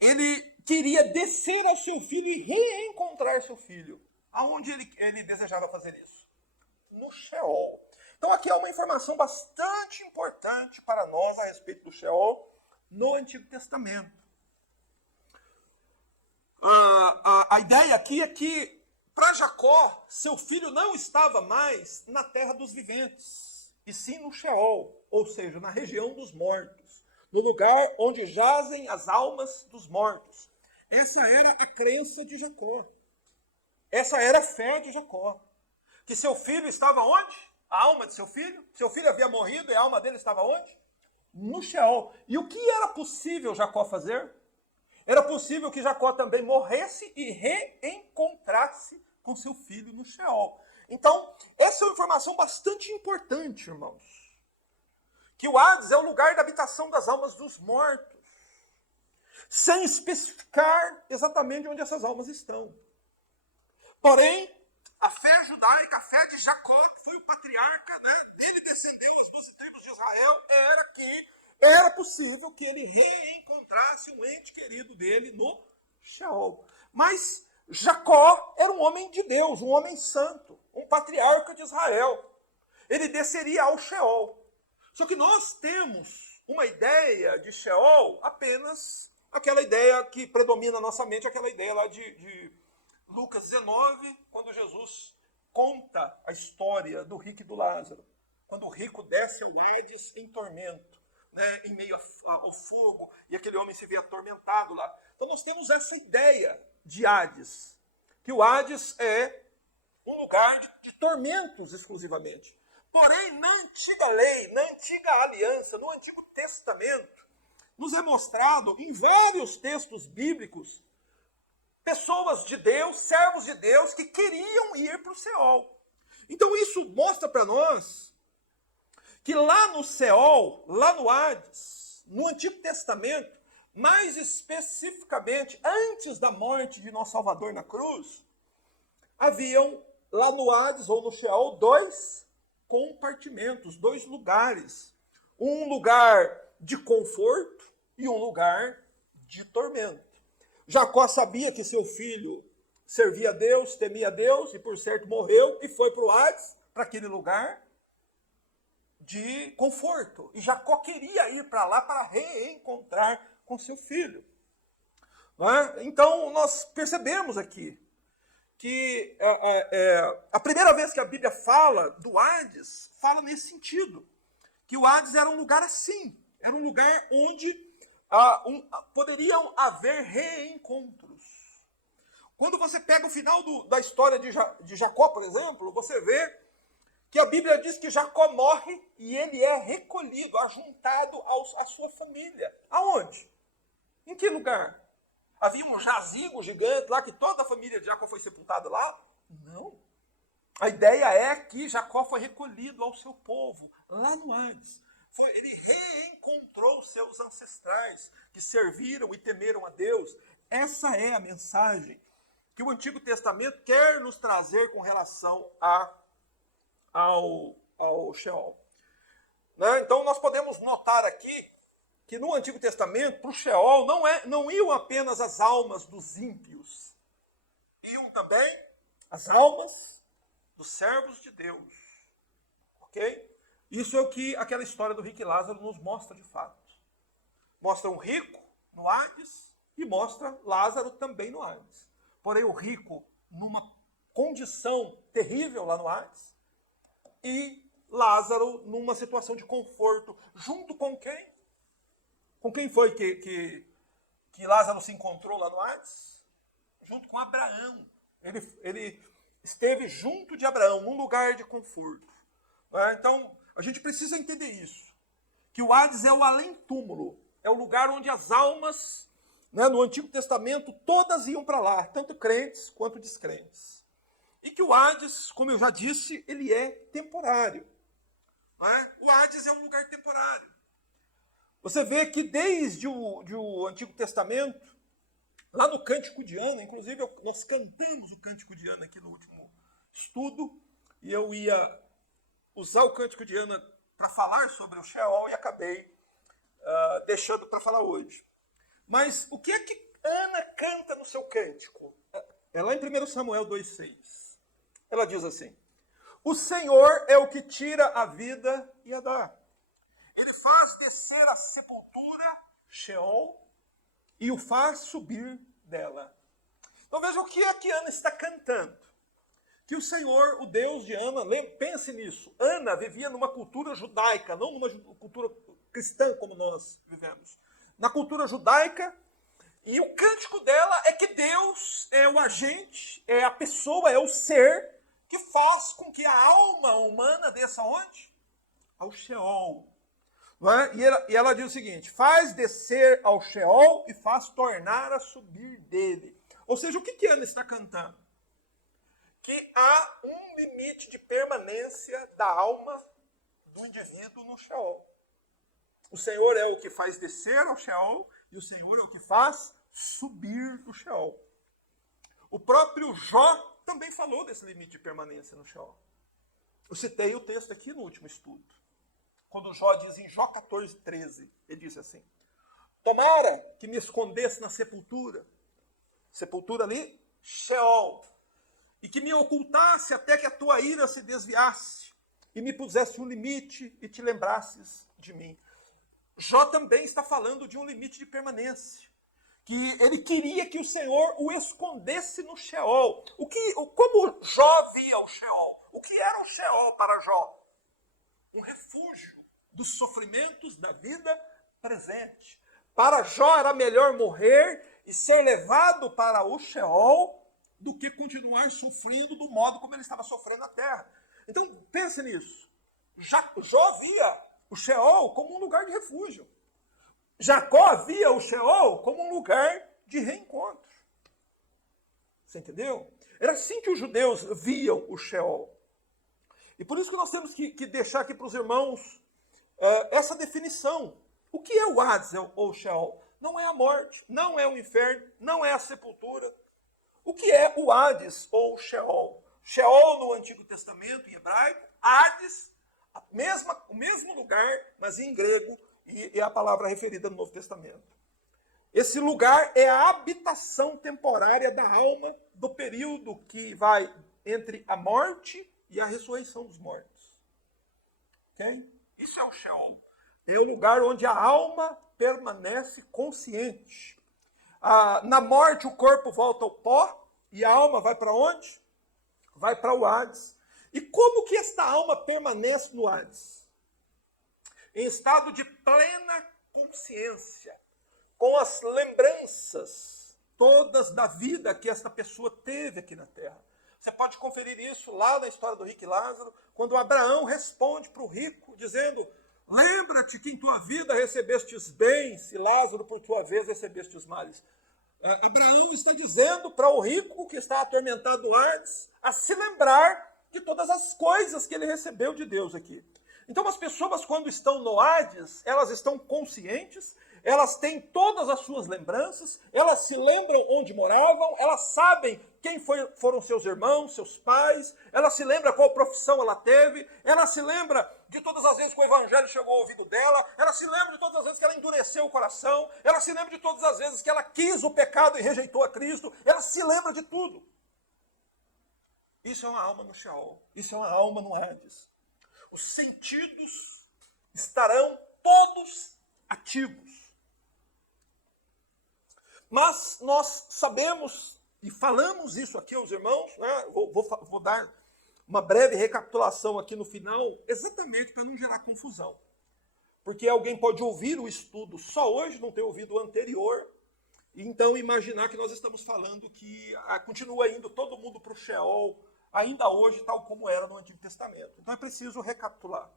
ele queria descer ao seu filho e reencontrar seu filho. Aonde ele desejava fazer isso? No Sheol. Então aqui há uma informação bastante importante para nós a respeito do Sheol no Antigo Testamento. A ideia aqui é que, para Jacó, seu filho não estava mais na terra dos viventes, e sim no Sheol, ou seja, na região dos mortos, no lugar onde jazem as almas dos mortos. Essa era a crença de Jacó. Essa era a fé de Jacó. Que seu filho estava onde? A alma de seu filho? Seu filho havia morrido e a alma dele estava onde? No Sheol. E o que era possível Jacó fazer? Era possível que Jacó também morresse e reencontrasse com seu filho no Sheol. Então, essa é uma informação bastante importante, irmãos. Que o Hades é o lugar da habitação das almas dos mortos, sem especificar exatamente onde essas almas estão. Porém, a fé judaica, a fé de Jacó, que foi o patriarca, dele descendeu as 12 tribos de Israel, era que era possível que ele reencontrasse um ente querido dele no Sheol. Mas Jacó era um homem de Deus, um homem santo, um patriarca de Israel. Ele desceria ao Sheol. Só que nós temos uma ideia de Sheol apenas aquela ideia que predomina na nossa mente, aquela ideia lá de Lucas 19, quando Jesus conta a história do rico e do Lázaro. Quando o rico desce ao Hades em tormento, né, em meio ao fogo, e aquele homem se vê atormentado lá. Então nós temos essa ideia de Hades, que o Hades é um lugar de tormentos exclusivamente. Porém, na antiga lei, na antiga aliança, no Antigo Testamento, nos é mostrado em vários textos bíblicos pessoas de Deus, servos de Deus, que queriam ir para o Sheol. Então isso mostra para nós que lá no Sheol, lá no Hades, no Antigo Testamento, mais especificamente antes da morte de nosso Salvador na cruz, haviam lá no Hades ou no Sheol dois compartimentos, dois lugares. Um lugar de conforto e um lugar de tormento. Jacó sabia que seu filho servia a Deus, temia a Deus, e por certo morreu, e foi para o Hades, para aquele lugar de conforto. E Jacó queria ir para lá para reencontrar com seu filho. Não é? Então nós percebemos aqui que a primeira vez que a Bíblia fala do Hades, fala nesse sentido. Que o Hades era um lugar assim, era um lugar onde poderiam haver reencontros. Quando você pega o final da história de Jacó, por exemplo, você vê que a Bíblia diz que Jacó morre e ele é recolhido, ajuntado à sua família. Aonde? Em que lugar? Havia um jazigo gigante lá que toda a família de Jacó foi sepultada lá? Não. A ideia é que Jacó foi recolhido ao seu povo, lá no Hades. Ele reencontrou seus ancestrais que serviram e temeram a Deus. Essa é a mensagem que o Antigo Testamento quer nos trazer com relação ao Sheol. Né? Então nós podemos notar aqui que no Antigo Testamento, para o Sheol, não iam apenas as almas dos ímpios, iam também as almas dos servos de Deus. Ok? Isso é o que aquela história do rico e Lázaro nos mostra de fato. Mostra um rico no Hades e mostra Lázaro também no Hades. Porém, o rico numa condição terrível lá no Hades e Lázaro numa situação de conforto. Junto com quem? Com quem foi que Lázaro se encontrou lá no Hades? Junto com Abraão. Ele esteve junto de Abraão, num lugar de conforto. Então, a gente precisa entender isso. Que o Hades é o além-túmulo. É o lugar onde as almas, né, no Antigo Testamento, todas iam para lá, tanto crentes quanto descrentes. E que o Hades, como eu já disse, ele é temporário. O Hades é um lugar temporário. Você vê que desde o Antigo Testamento, lá no Cântico de Ana, inclusive nós cantamos o Cântico de Ana aqui no último estudo, e eu ia usar o Cântico de Ana para falar sobre o Sheol e acabei deixando para falar hoje. Mas o que é que Ana canta no seu cântico? É lá em 1 Samuel 2,6. Ela diz assim: o Senhor é o que tira a vida e a dá. Ele faz descer a sepultura, Sheol, e o faz subir dela. Então veja o que é que Ana está cantando. Que o Senhor, o Deus de Ana, pense nisso. Ana vivia numa cultura judaica, não numa cultura cristã como nós vivemos. Na cultura judaica, e o cântico dela é que Deus é o agente, é a pessoa, é o ser que faz com que a alma humana desça onde? Ao Sheol. Não é? E ela diz o seguinte: faz descer ao Sheol e faz tornar a subir dele. Ou seja, o que Ana está cantando? Que há um limite de permanência da alma do indivíduo no Sheol. O Senhor é o que faz descer ao Sheol e o Senhor é o que faz subir do Sheol. O próprio Jó também falou desse limite de permanência no Sheol. Eu citei o texto aqui no último estudo. Quando Jó diz em Jó 14:13, ele disse assim: tomara que me escondesse na sepultura. Sepultura ali, Sheol. e que me ocultasse até que a tua ira se desviasse, e me pusesse um limite e te lembrasses de mim. Jó também está falando de um limite de permanência, que ele queria que o Senhor o escondesse no Sheol. Como Jó via o Sheol? O que era o Sheol para Jó? Um refúgio dos sofrimentos da vida presente. Para Jó era melhor morrer e ser levado para o Sheol do que continuar sofrendo do modo como ele estava sofrendo na terra. Então, pense nisso. Jó via o Sheol como um lugar de refúgio. Jacó via o Sheol como um lugar de reencontro. Você entendeu? Era assim que os judeus viam o Sheol. E por isso que nós temos que deixar aqui para os irmãos essa definição. O que é o Hades ou o Sheol? Não é a morte, não é o inferno, não é a sepultura. O que é o Hades ou o Sheol? Sheol no Antigo Testamento, em hebraico, Hades, o mesmo lugar, mas em grego, e é a palavra referida no Novo Testamento. Esse lugar é a habitação temporária da alma do período que vai entre a morte e a ressurreição dos mortos. Okay? Isso é o Sheol. É o lugar onde a alma permanece consciente. Na morte, o corpo volta ao pó e a alma vai para onde? Vai para o Hades. E como que esta alma permanece no Hades? Em estado de plena consciência, com as lembranças todas da vida que esta pessoa teve aqui na terra. Você pode conferir isso lá na história do rico e Lázaro, quando Abraão responde para o rico, dizendo: lembra-te que em tua vida recebestes bens, e Lázaro, por tua vez, recebeste os males. Abraão está dizendo para o rico que está atormentado no Hades a se lembrar de todas as coisas que ele recebeu de Deus aqui. Então as pessoas, quando estão no Hades, elas estão conscientes, elas têm todas as suas lembranças, elas se lembram onde moravam, elas sabem quem foram seus irmãos, seus pais, ela se lembra qual profissão ela teve, ela se lembra de todas as vezes que o evangelho chegou ao ouvido dela, ela se lembra de todas as vezes que ela endureceu o coração, ela se lembra de todas as vezes que ela quis o pecado e rejeitou a Cristo, ela se lembra de tudo. Isso é uma alma no Sheol, isso é uma alma no Hades. Os sentidos estarão todos ativos. Mas nós sabemos, e falamos isso aqui aos irmãos, né? Vou dar uma breve recapitulação aqui no final, exatamente para não gerar confusão. Porque alguém pode ouvir o estudo só hoje, não ter ouvido o anterior, e então imaginar que nós estamos falando que continua indo todo mundo para o Sheol, ainda hoje, tal como era no Antigo Testamento. Então é preciso recapitular.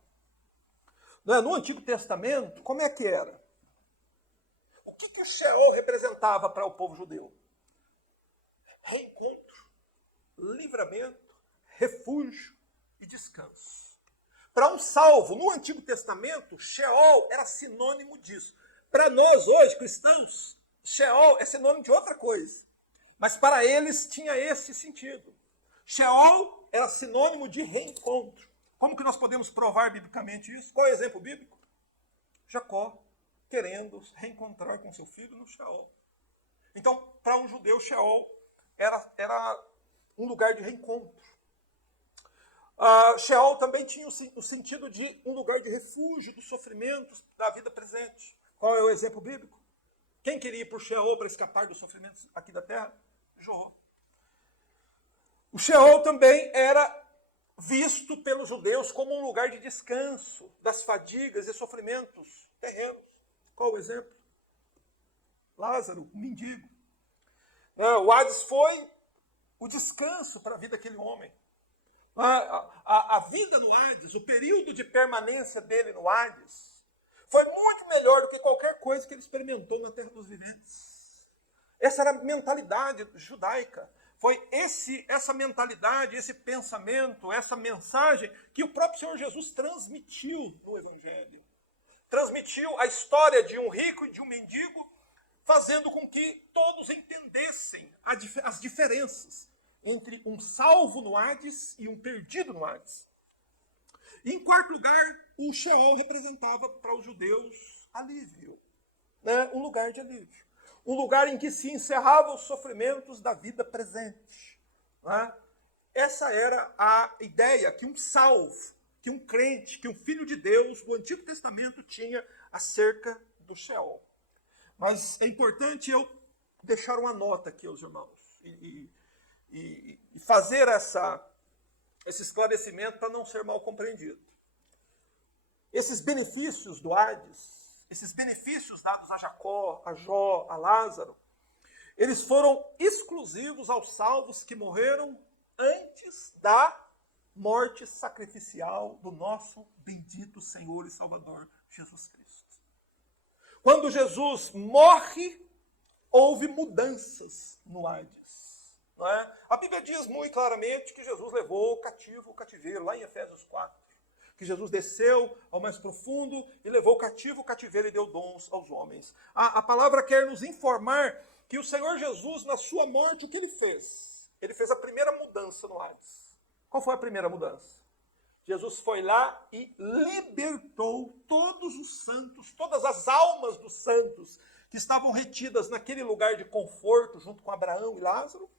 No Antigo Testamento, como é que era? O que o Sheol representava para o povo judeu? Reencontro, livramento, refúgio e descanso. Para um salvo, no Antigo Testamento, Sheol era sinônimo disso. Para nós hoje, cristãos, Sheol é sinônimo de outra coisa. Mas para eles tinha esse sentido. Sheol era sinônimo de reencontro. Como que nós podemos provar biblicamente isso? Qual é o exemplo bíblico? Jacó querendo reencontrar com seu filho no Sheol. Então, para um judeu, Sheol era um lugar de reencontro. Sheol também tinha o sentido de um lugar de refúgio dos sofrimentos da vida presente. Qual é o exemplo bíblico? Quem queria ir para o Sheol para escapar dos sofrimentos aqui da terra? Jó. O Sheol também era visto pelos judeus como um lugar de descanso das fadigas e sofrimentos terrenos. Qual o exemplo? Lázaro, um mendigo. O Hades foi o descanso para a vida daquele homem. A vida no Hades, o período de permanência dele no Hades, foi muito melhor do que qualquer coisa que ele experimentou na terra dos viventes. Essa era a mentalidade judaica. Foi essa mentalidade, esse pensamento, essa mensagem que o próprio Senhor Jesus transmitiu no Evangelho. Transmitiu a história de um rico e de um mendigo, fazendo com que todos entendessem as diferenças entre um salvo no Hades e um perdido no Hades. E, em quarto lugar, o Sheol representava para os judeus alívio, né? Um lugar de alívio. Um lugar em que se encerravam os sofrimentos da vida presente. Né? essa era a ideia que um salvo, que um crente, que um filho de Deus, o Antigo Testamento tinha acerca do Sheol. Mas é importante eu deixar uma nota aqui aos irmãos e fazer esse esclarecimento para não ser mal compreendido. Esses benefícios do Hades, esses benefícios dados a Jacó, a Jó, a Lázaro, eles foram exclusivos aos salvos que morreram antes da morte sacrificial do nosso bendito Senhor e Salvador Jesus Cristo. Quando Jesus morre, houve mudanças no Hades. Não é? A Bíblia diz muito claramente que Jesus levou o cativeiro, lá em Efésios 4. Que Jesus desceu ao mais profundo e levou o cativeiro e deu dons aos homens. A palavra quer nos informar que o Senhor Jesus, na sua morte, o que ele fez? Ele fez a primeira mudança no Hades. Qual foi a primeira mudança? Jesus foi lá e libertou todos os santos, todas as almas dos santos que estavam retidas naquele lugar de conforto, junto com Abraão e Lázaro.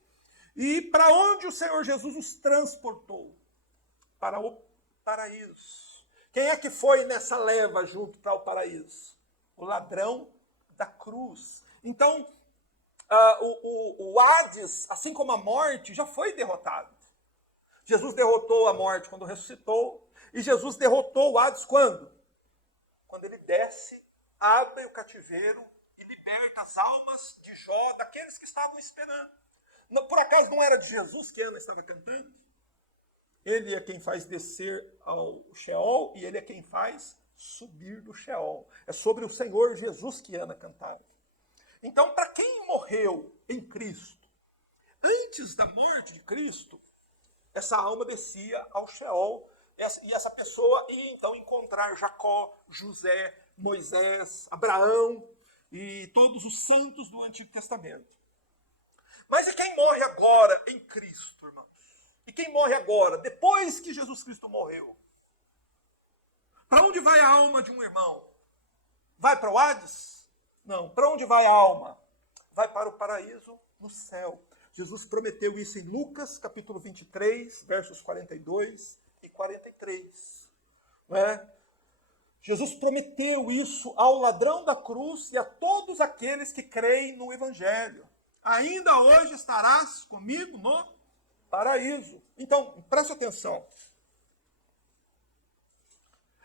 E para onde o Senhor Jesus os transportou? Para o paraíso. Quem é que foi nessa leva junto para o paraíso? O ladrão da cruz. Então, o Hades, assim como a morte, já foi derrotado. Jesus derrotou a morte quando ressuscitou. E Jesus derrotou o Hades quando? Quando ele desce, abre o cativeiro e liberta as almas de Jó, daqueles que estavam esperando. Por acaso não era de Jesus que Ana estava cantando? Ele é quem faz descer ao Sheol e ele é quem faz subir do Sheol. É sobre o Senhor Jesus que Ana cantava. Então, para quem morreu em Cristo, antes da morte de Cristo, essa alma descia ao Sheol e essa pessoa ia então encontrar Jacó, José, Moisés, Abraão e todos os santos do Antigo Testamento. Mas e quem morre agora em Cristo, irmãos? E quem morre agora, depois que Jesus Cristo morreu? Para onde vai a alma de um irmão? Vai para o Hades? Não. Para onde vai a alma? Vai para o paraíso no céu. Jesus prometeu isso em Lucas, capítulo 23, versos 42 e 43. Não é? Jesus prometeu isso ao ladrão da cruz e a todos aqueles que creem no Evangelho. Ainda hoje estarás comigo no paraíso. Então, preste atenção.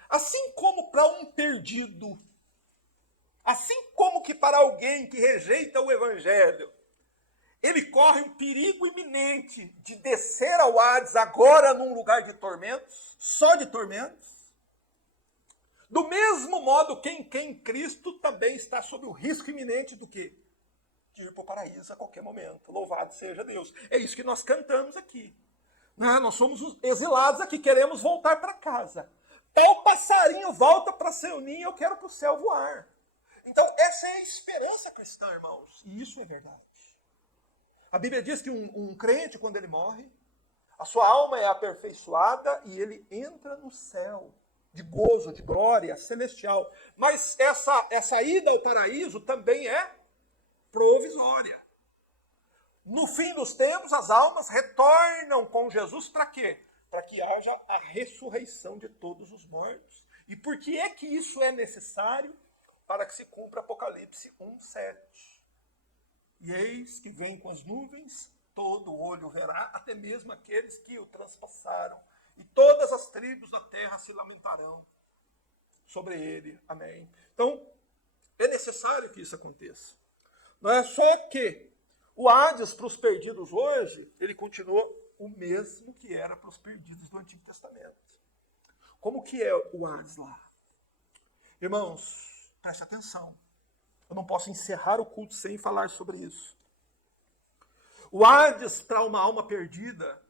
Assim como para um perdido, assim como que para alguém que rejeita o Evangelho, ele corre um perigo iminente de descer ao Hades agora num lugar de tormentos, só de tormentos. Do mesmo modo, quem crê em Cristo também está sob o risco iminente do quê? De ir para o paraíso a qualquer momento. Louvado seja Deus. É isso que nós cantamos aqui. Nós somos os exilados aqui, queremos voltar para casa. Tal passarinho volta para seu ninho, eu quero para o céu voar. Então, essa é a esperança cristã, irmãos. E isso é verdade. A Bíblia diz que um crente, quando ele morre, a sua alma é aperfeiçoada e ele entra no céu, de gozo, de glória, celestial. Mas essa ida ao paraíso também é provisória. No fim dos tempos, as almas retornam com Jesus para quê? Para que haja a ressurreição de todos os mortos. E por que é que isso é necessário? Para que se cumpra Apocalipse 1:7. E eis que vem com as nuvens, todo olho verá, até mesmo aqueles que o transpassaram. E todas as tribos da terra se lamentarão sobre ele. Amém. Então, é necessário que isso aconteça. Não é só que o Hades para os perdidos hoje, ele continua o mesmo que era para os perdidos do Antigo Testamento. Como que é o Hades lá? Irmãos, preste atenção. Eu não posso encerrar o culto sem falar sobre isso. O Hades para uma alma perdida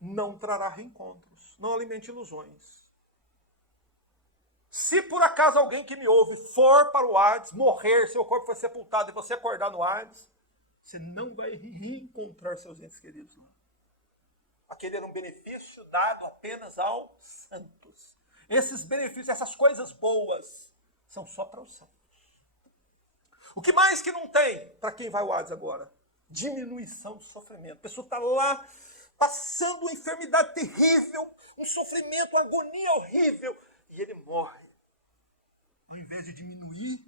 não trará reencontros. Não alimente ilusões. Se por acaso alguém que me ouve for para o Hades, morrer, seu corpo foi sepultado e você acordar no Hades, você não vai reencontrar seus entes queridos lá. Aquele era um benefício dado apenas aos santos. Esses benefícios, essas coisas boas, são só para os santos. O que mais que não tem para quem vai ao Hades agora? Diminuição do sofrimento. A pessoa está lá passando uma enfermidade terrível, um sofrimento, uma agonia horrível, e ele morre. Ao invés de diminuir,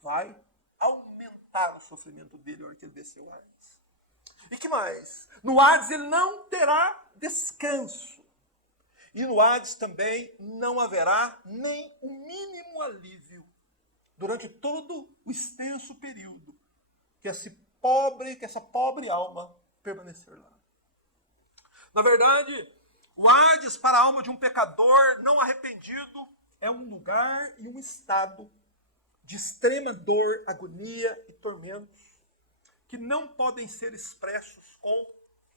vai aumentar o sofrimento dele na hora que ele descer o Hades. E que mais? No Hades ele não terá descanso. E no Hades também não haverá nem o mínimo alívio durante todo o extenso período que essa pobre alma permanecer lá. Na verdade, o Hades para a alma de um pecador não arrependido é um lugar e um estado de extrema dor, agonia e tormentos que não podem ser expressos com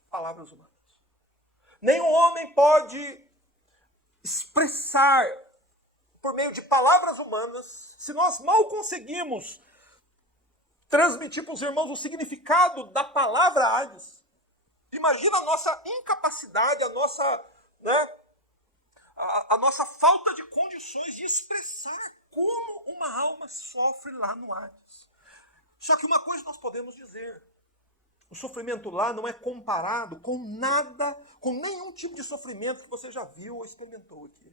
palavras humanas. Nenhum homem pode expressar por meio de palavras humanas, se nós mal conseguimos transmitir para os irmãos o significado da palavra Hades. Imagina a nossa incapacidade, a nossa falta de condições de expressar como uma alma sofre lá no Hades. Só que uma coisa nós podemos dizer: o sofrimento lá não é comparado com nada, com nenhum tipo de sofrimento que você já viu ou experimentou aqui.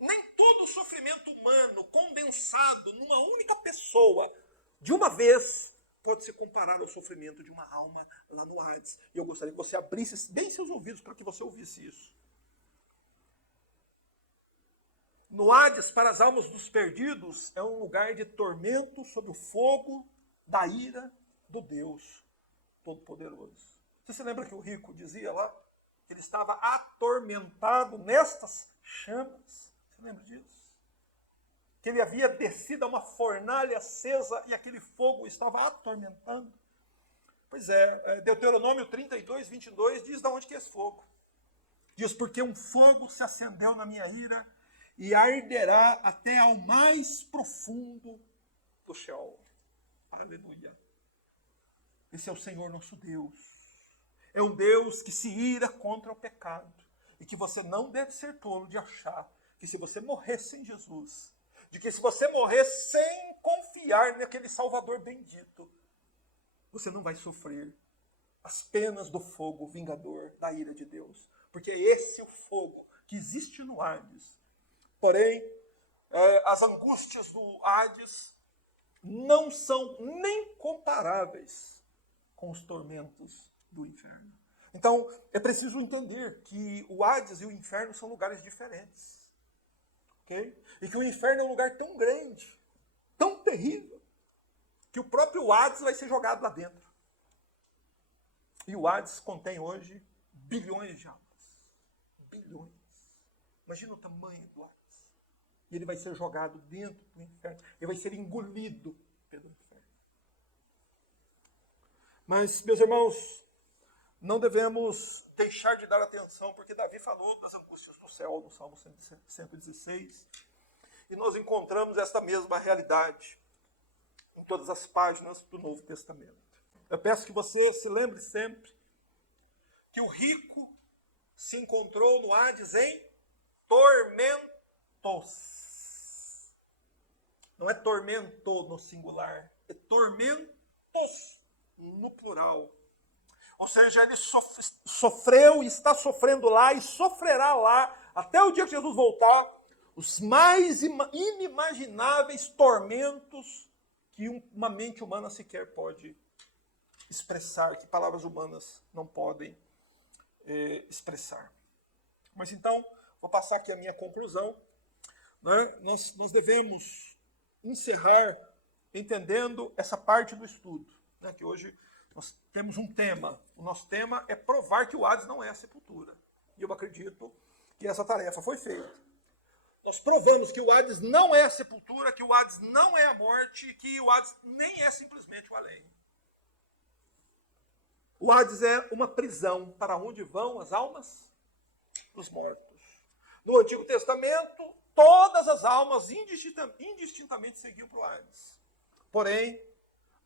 Nem todo o sofrimento humano condensado numa única pessoa, de uma vez, pode ser comparado ao sofrimento de uma alma lá no Hades. E eu gostaria que você abrisse bem seus ouvidos para que você ouvisse isso. No Hades, para as almas dos perdidos, é um lugar de tormento sob o fogo da ira do Deus Todo-Poderoso. Você se lembra que o rico dizia lá que ele estava atormentado nestas chamas? Você lembra disso? Que ele havia descido a uma fornalha acesa e aquele fogo estava atormentando. Pois é, Deuteronômio 32, 22 diz de onde que é esse fogo. Diz: porque um fogo se acendeu na minha ira e arderá até ao mais profundo do Sheol. Aleluia. Esse é o Senhor nosso Deus. É um Deus que se ira contra o pecado. E que você não deve ser tolo de achar que se você morrer sem Jesus, de que se você morrer sem confiar naquele Salvador bendito, você não vai sofrer as penas do fogo vingador da ira de Deus. Porque é esse o fogo que existe no Hades. Porém, as angústias do Hades não são nem comparáveis com os tormentos do inferno. Então, é preciso entender que o Hades e o inferno são lugares diferentes. Okay? E que o inferno é um lugar tão grande, tão terrível, que o próprio Hades vai ser jogado lá dentro. E o Hades contém hoje bilhões de almas. Bilhões. Imagina o tamanho do Hades. E ele vai ser jogado dentro do inferno. Ele vai ser engolido pelo inferno. Mas, meus irmãos, não devemos deixar de dar atenção, porque Davi falou das angústias do céu no Salmo 116. E nós encontramos esta mesma realidade em todas as páginas do Novo Testamento. Eu peço que você se lembre sempre que o rico se encontrou no Hades em tormentos. Não é tormento no singular, é tormentos no plural. Ou seja, ele sofreu e está sofrendo lá e sofrerá lá até o dia que Jesus voltar os mais inimagináveis tormentos que uma mente humana sequer pode expressar, que palavras humanas não podem expressar. Mas então, vou passar aqui a minha conclusão. Né? Nós devemos encerrar entendendo essa parte do estudo, né? Que hoje nós temos um tema. O nosso tema é provar que o Hades não é a sepultura. E eu acredito que essa tarefa foi feita. Nós provamos que o Hades não é a sepultura, que o Hades não é a morte, que o Hades nem é simplesmente o além. O Hades é uma prisão para onde vão as almas dos mortos. No Antigo Testamento, todas as almas indistintamente seguiam para o Hades. Porém,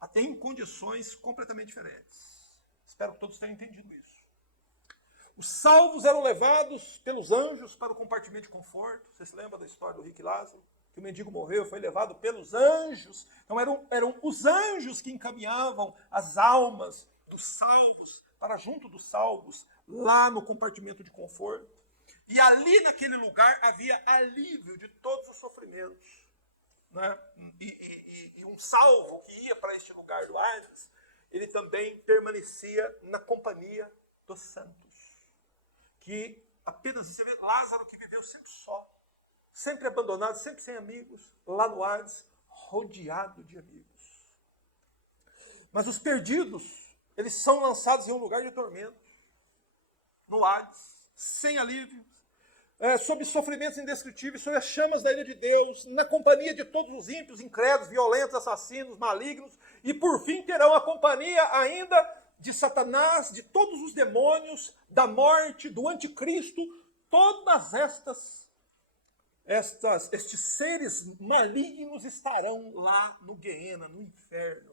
até em condições completamente diferentes. Espero que todos tenham entendido isso. Os salvos eram levados pelos anjos para o compartimento de conforto. Você se lembra da história do rico e Lázaro? Que o mendigo morreu, foi levado pelos anjos. Então eram os anjos que encaminhavam as almas dos salvos para junto dos salvos, lá no compartimento de conforto. E ali naquele lugar havia alívio de todos os sofrimentos. Né? E um salvo que ia para este lugar do Hades, ele também permanecia na companhia dos santos. Que apenas, você vê Lázaro que viveu sempre só, sempre abandonado, sempre sem amigos, lá no Hades, rodeado de amigos. Mas os perdidos, eles são lançados em um lugar de tormento, no Hades, sem alívio, sob sofrimentos indescritíveis, sob as chamas da ira de Deus, na companhia de todos os ímpios, incrédulos, violentos, assassinos, malignos, e por fim terão a companhia ainda de Satanás, de todos os demônios, da morte, do anticristo, todas estes seres malignos estarão lá no Guiena, no inferno.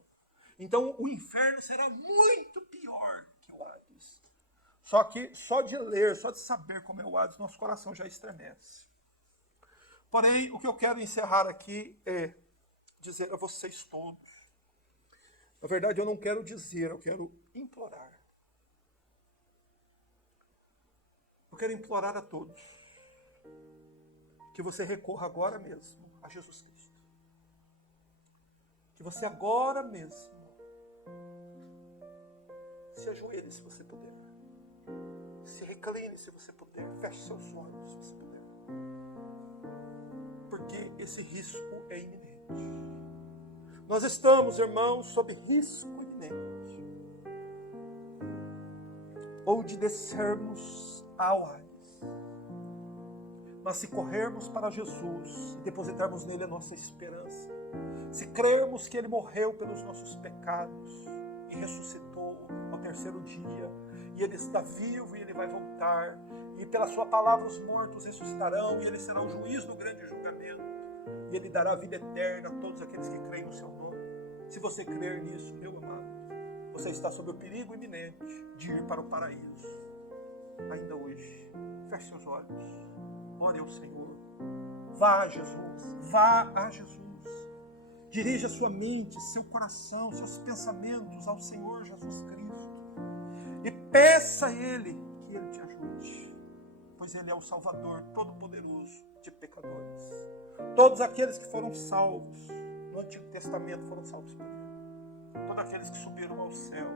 Então o inferno será muito pior que o Hades. Só que só de ler, só de saber como é o Hades, nosso coração já estremece. Porém, o que eu quero encerrar aqui é dizer a vocês todos. Na verdade, eu não quero dizer, eu quero implorar. Eu quero implorar a todos que você recorra agora mesmo a Jesus Cristo. Que você agora mesmo se ajoelhe se você puder. Se recline se você puder. Feche seus olhos se você puder. Porque esse risco é iminente. Nós estamos, irmãos, sob risco iminente. Ou de descermos ao Hades. Mas se corrermos para Jesus e depositarmos nele a nossa esperança, se crermos que ele morreu pelos nossos pecados e ressuscitou ao terceiro dia, e ele está vivo e ele vai voltar, e pela sua palavra os mortos ressuscitarão, e ele será o juiz do grande julgamento, e ele dará vida eterna a todos aqueles que creem no seu nome. Se você crer nisso, meu amado, você está sob o perigo iminente de ir para o paraíso. Ainda hoje, feche seus olhos, ore ao Senhor, vá a Jesus, vá a Jesus. Dirija sua mente, seu coração, seus pensamentos ao Senhor Jesus Cristo. E peça a Ele que Ele te ajude, pois Ele é o Salvador Todo-Poderoso de pecadores. Todos aqueles que foram salvos no Antigo Testamento foram salvos por Ele. Todos aqueles que subiram ao céu,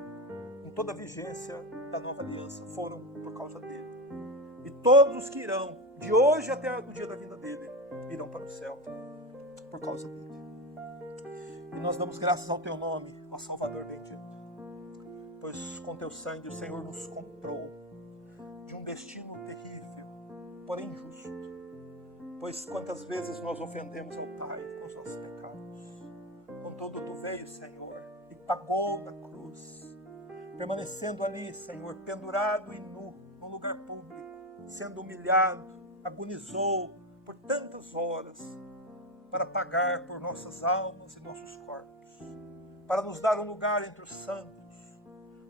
em toda a vigência da Nova Aliança, foram por causa dEle. E todos os que irão, de hoje até o dia da vinda dEle, irão para o céu por causa dEle. E nós damos graças ao Teu nome, ó Salvador bendito, pois com Teu sangue o Senhor nos comprou de um destino terrível, porém justo. Pois quantas vezes nós ofendemos ao Pai com os nossos pecados. Contudo, Tu veio, Senhor, e pagou na cruz, permanecendo ali, Senhor, pendurado e nu, num lugar público, sendo humilhado, agonizou por tantas horas, para pagar por nossas almas e nossos corpos, para nos dar um lugar entre os santos,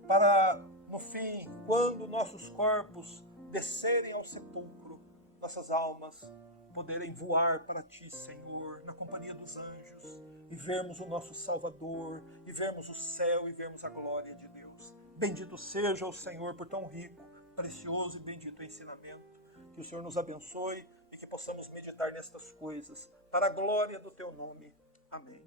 para, no fim, quando nossos corpos descerem ao sepulcro, nossas almas poderem voar para Ti, Senhor, na companhia dos anjos, e vermos o nosso Salvador, e vermos o céu, e vermos a glória de Deus. Bendito seja o Senhor por tão rico, precioso e bendito ensinamento. Que o Senhor nos abençoe e que possamos meditar nestas coisas, para a glória do Teu nome. Amém.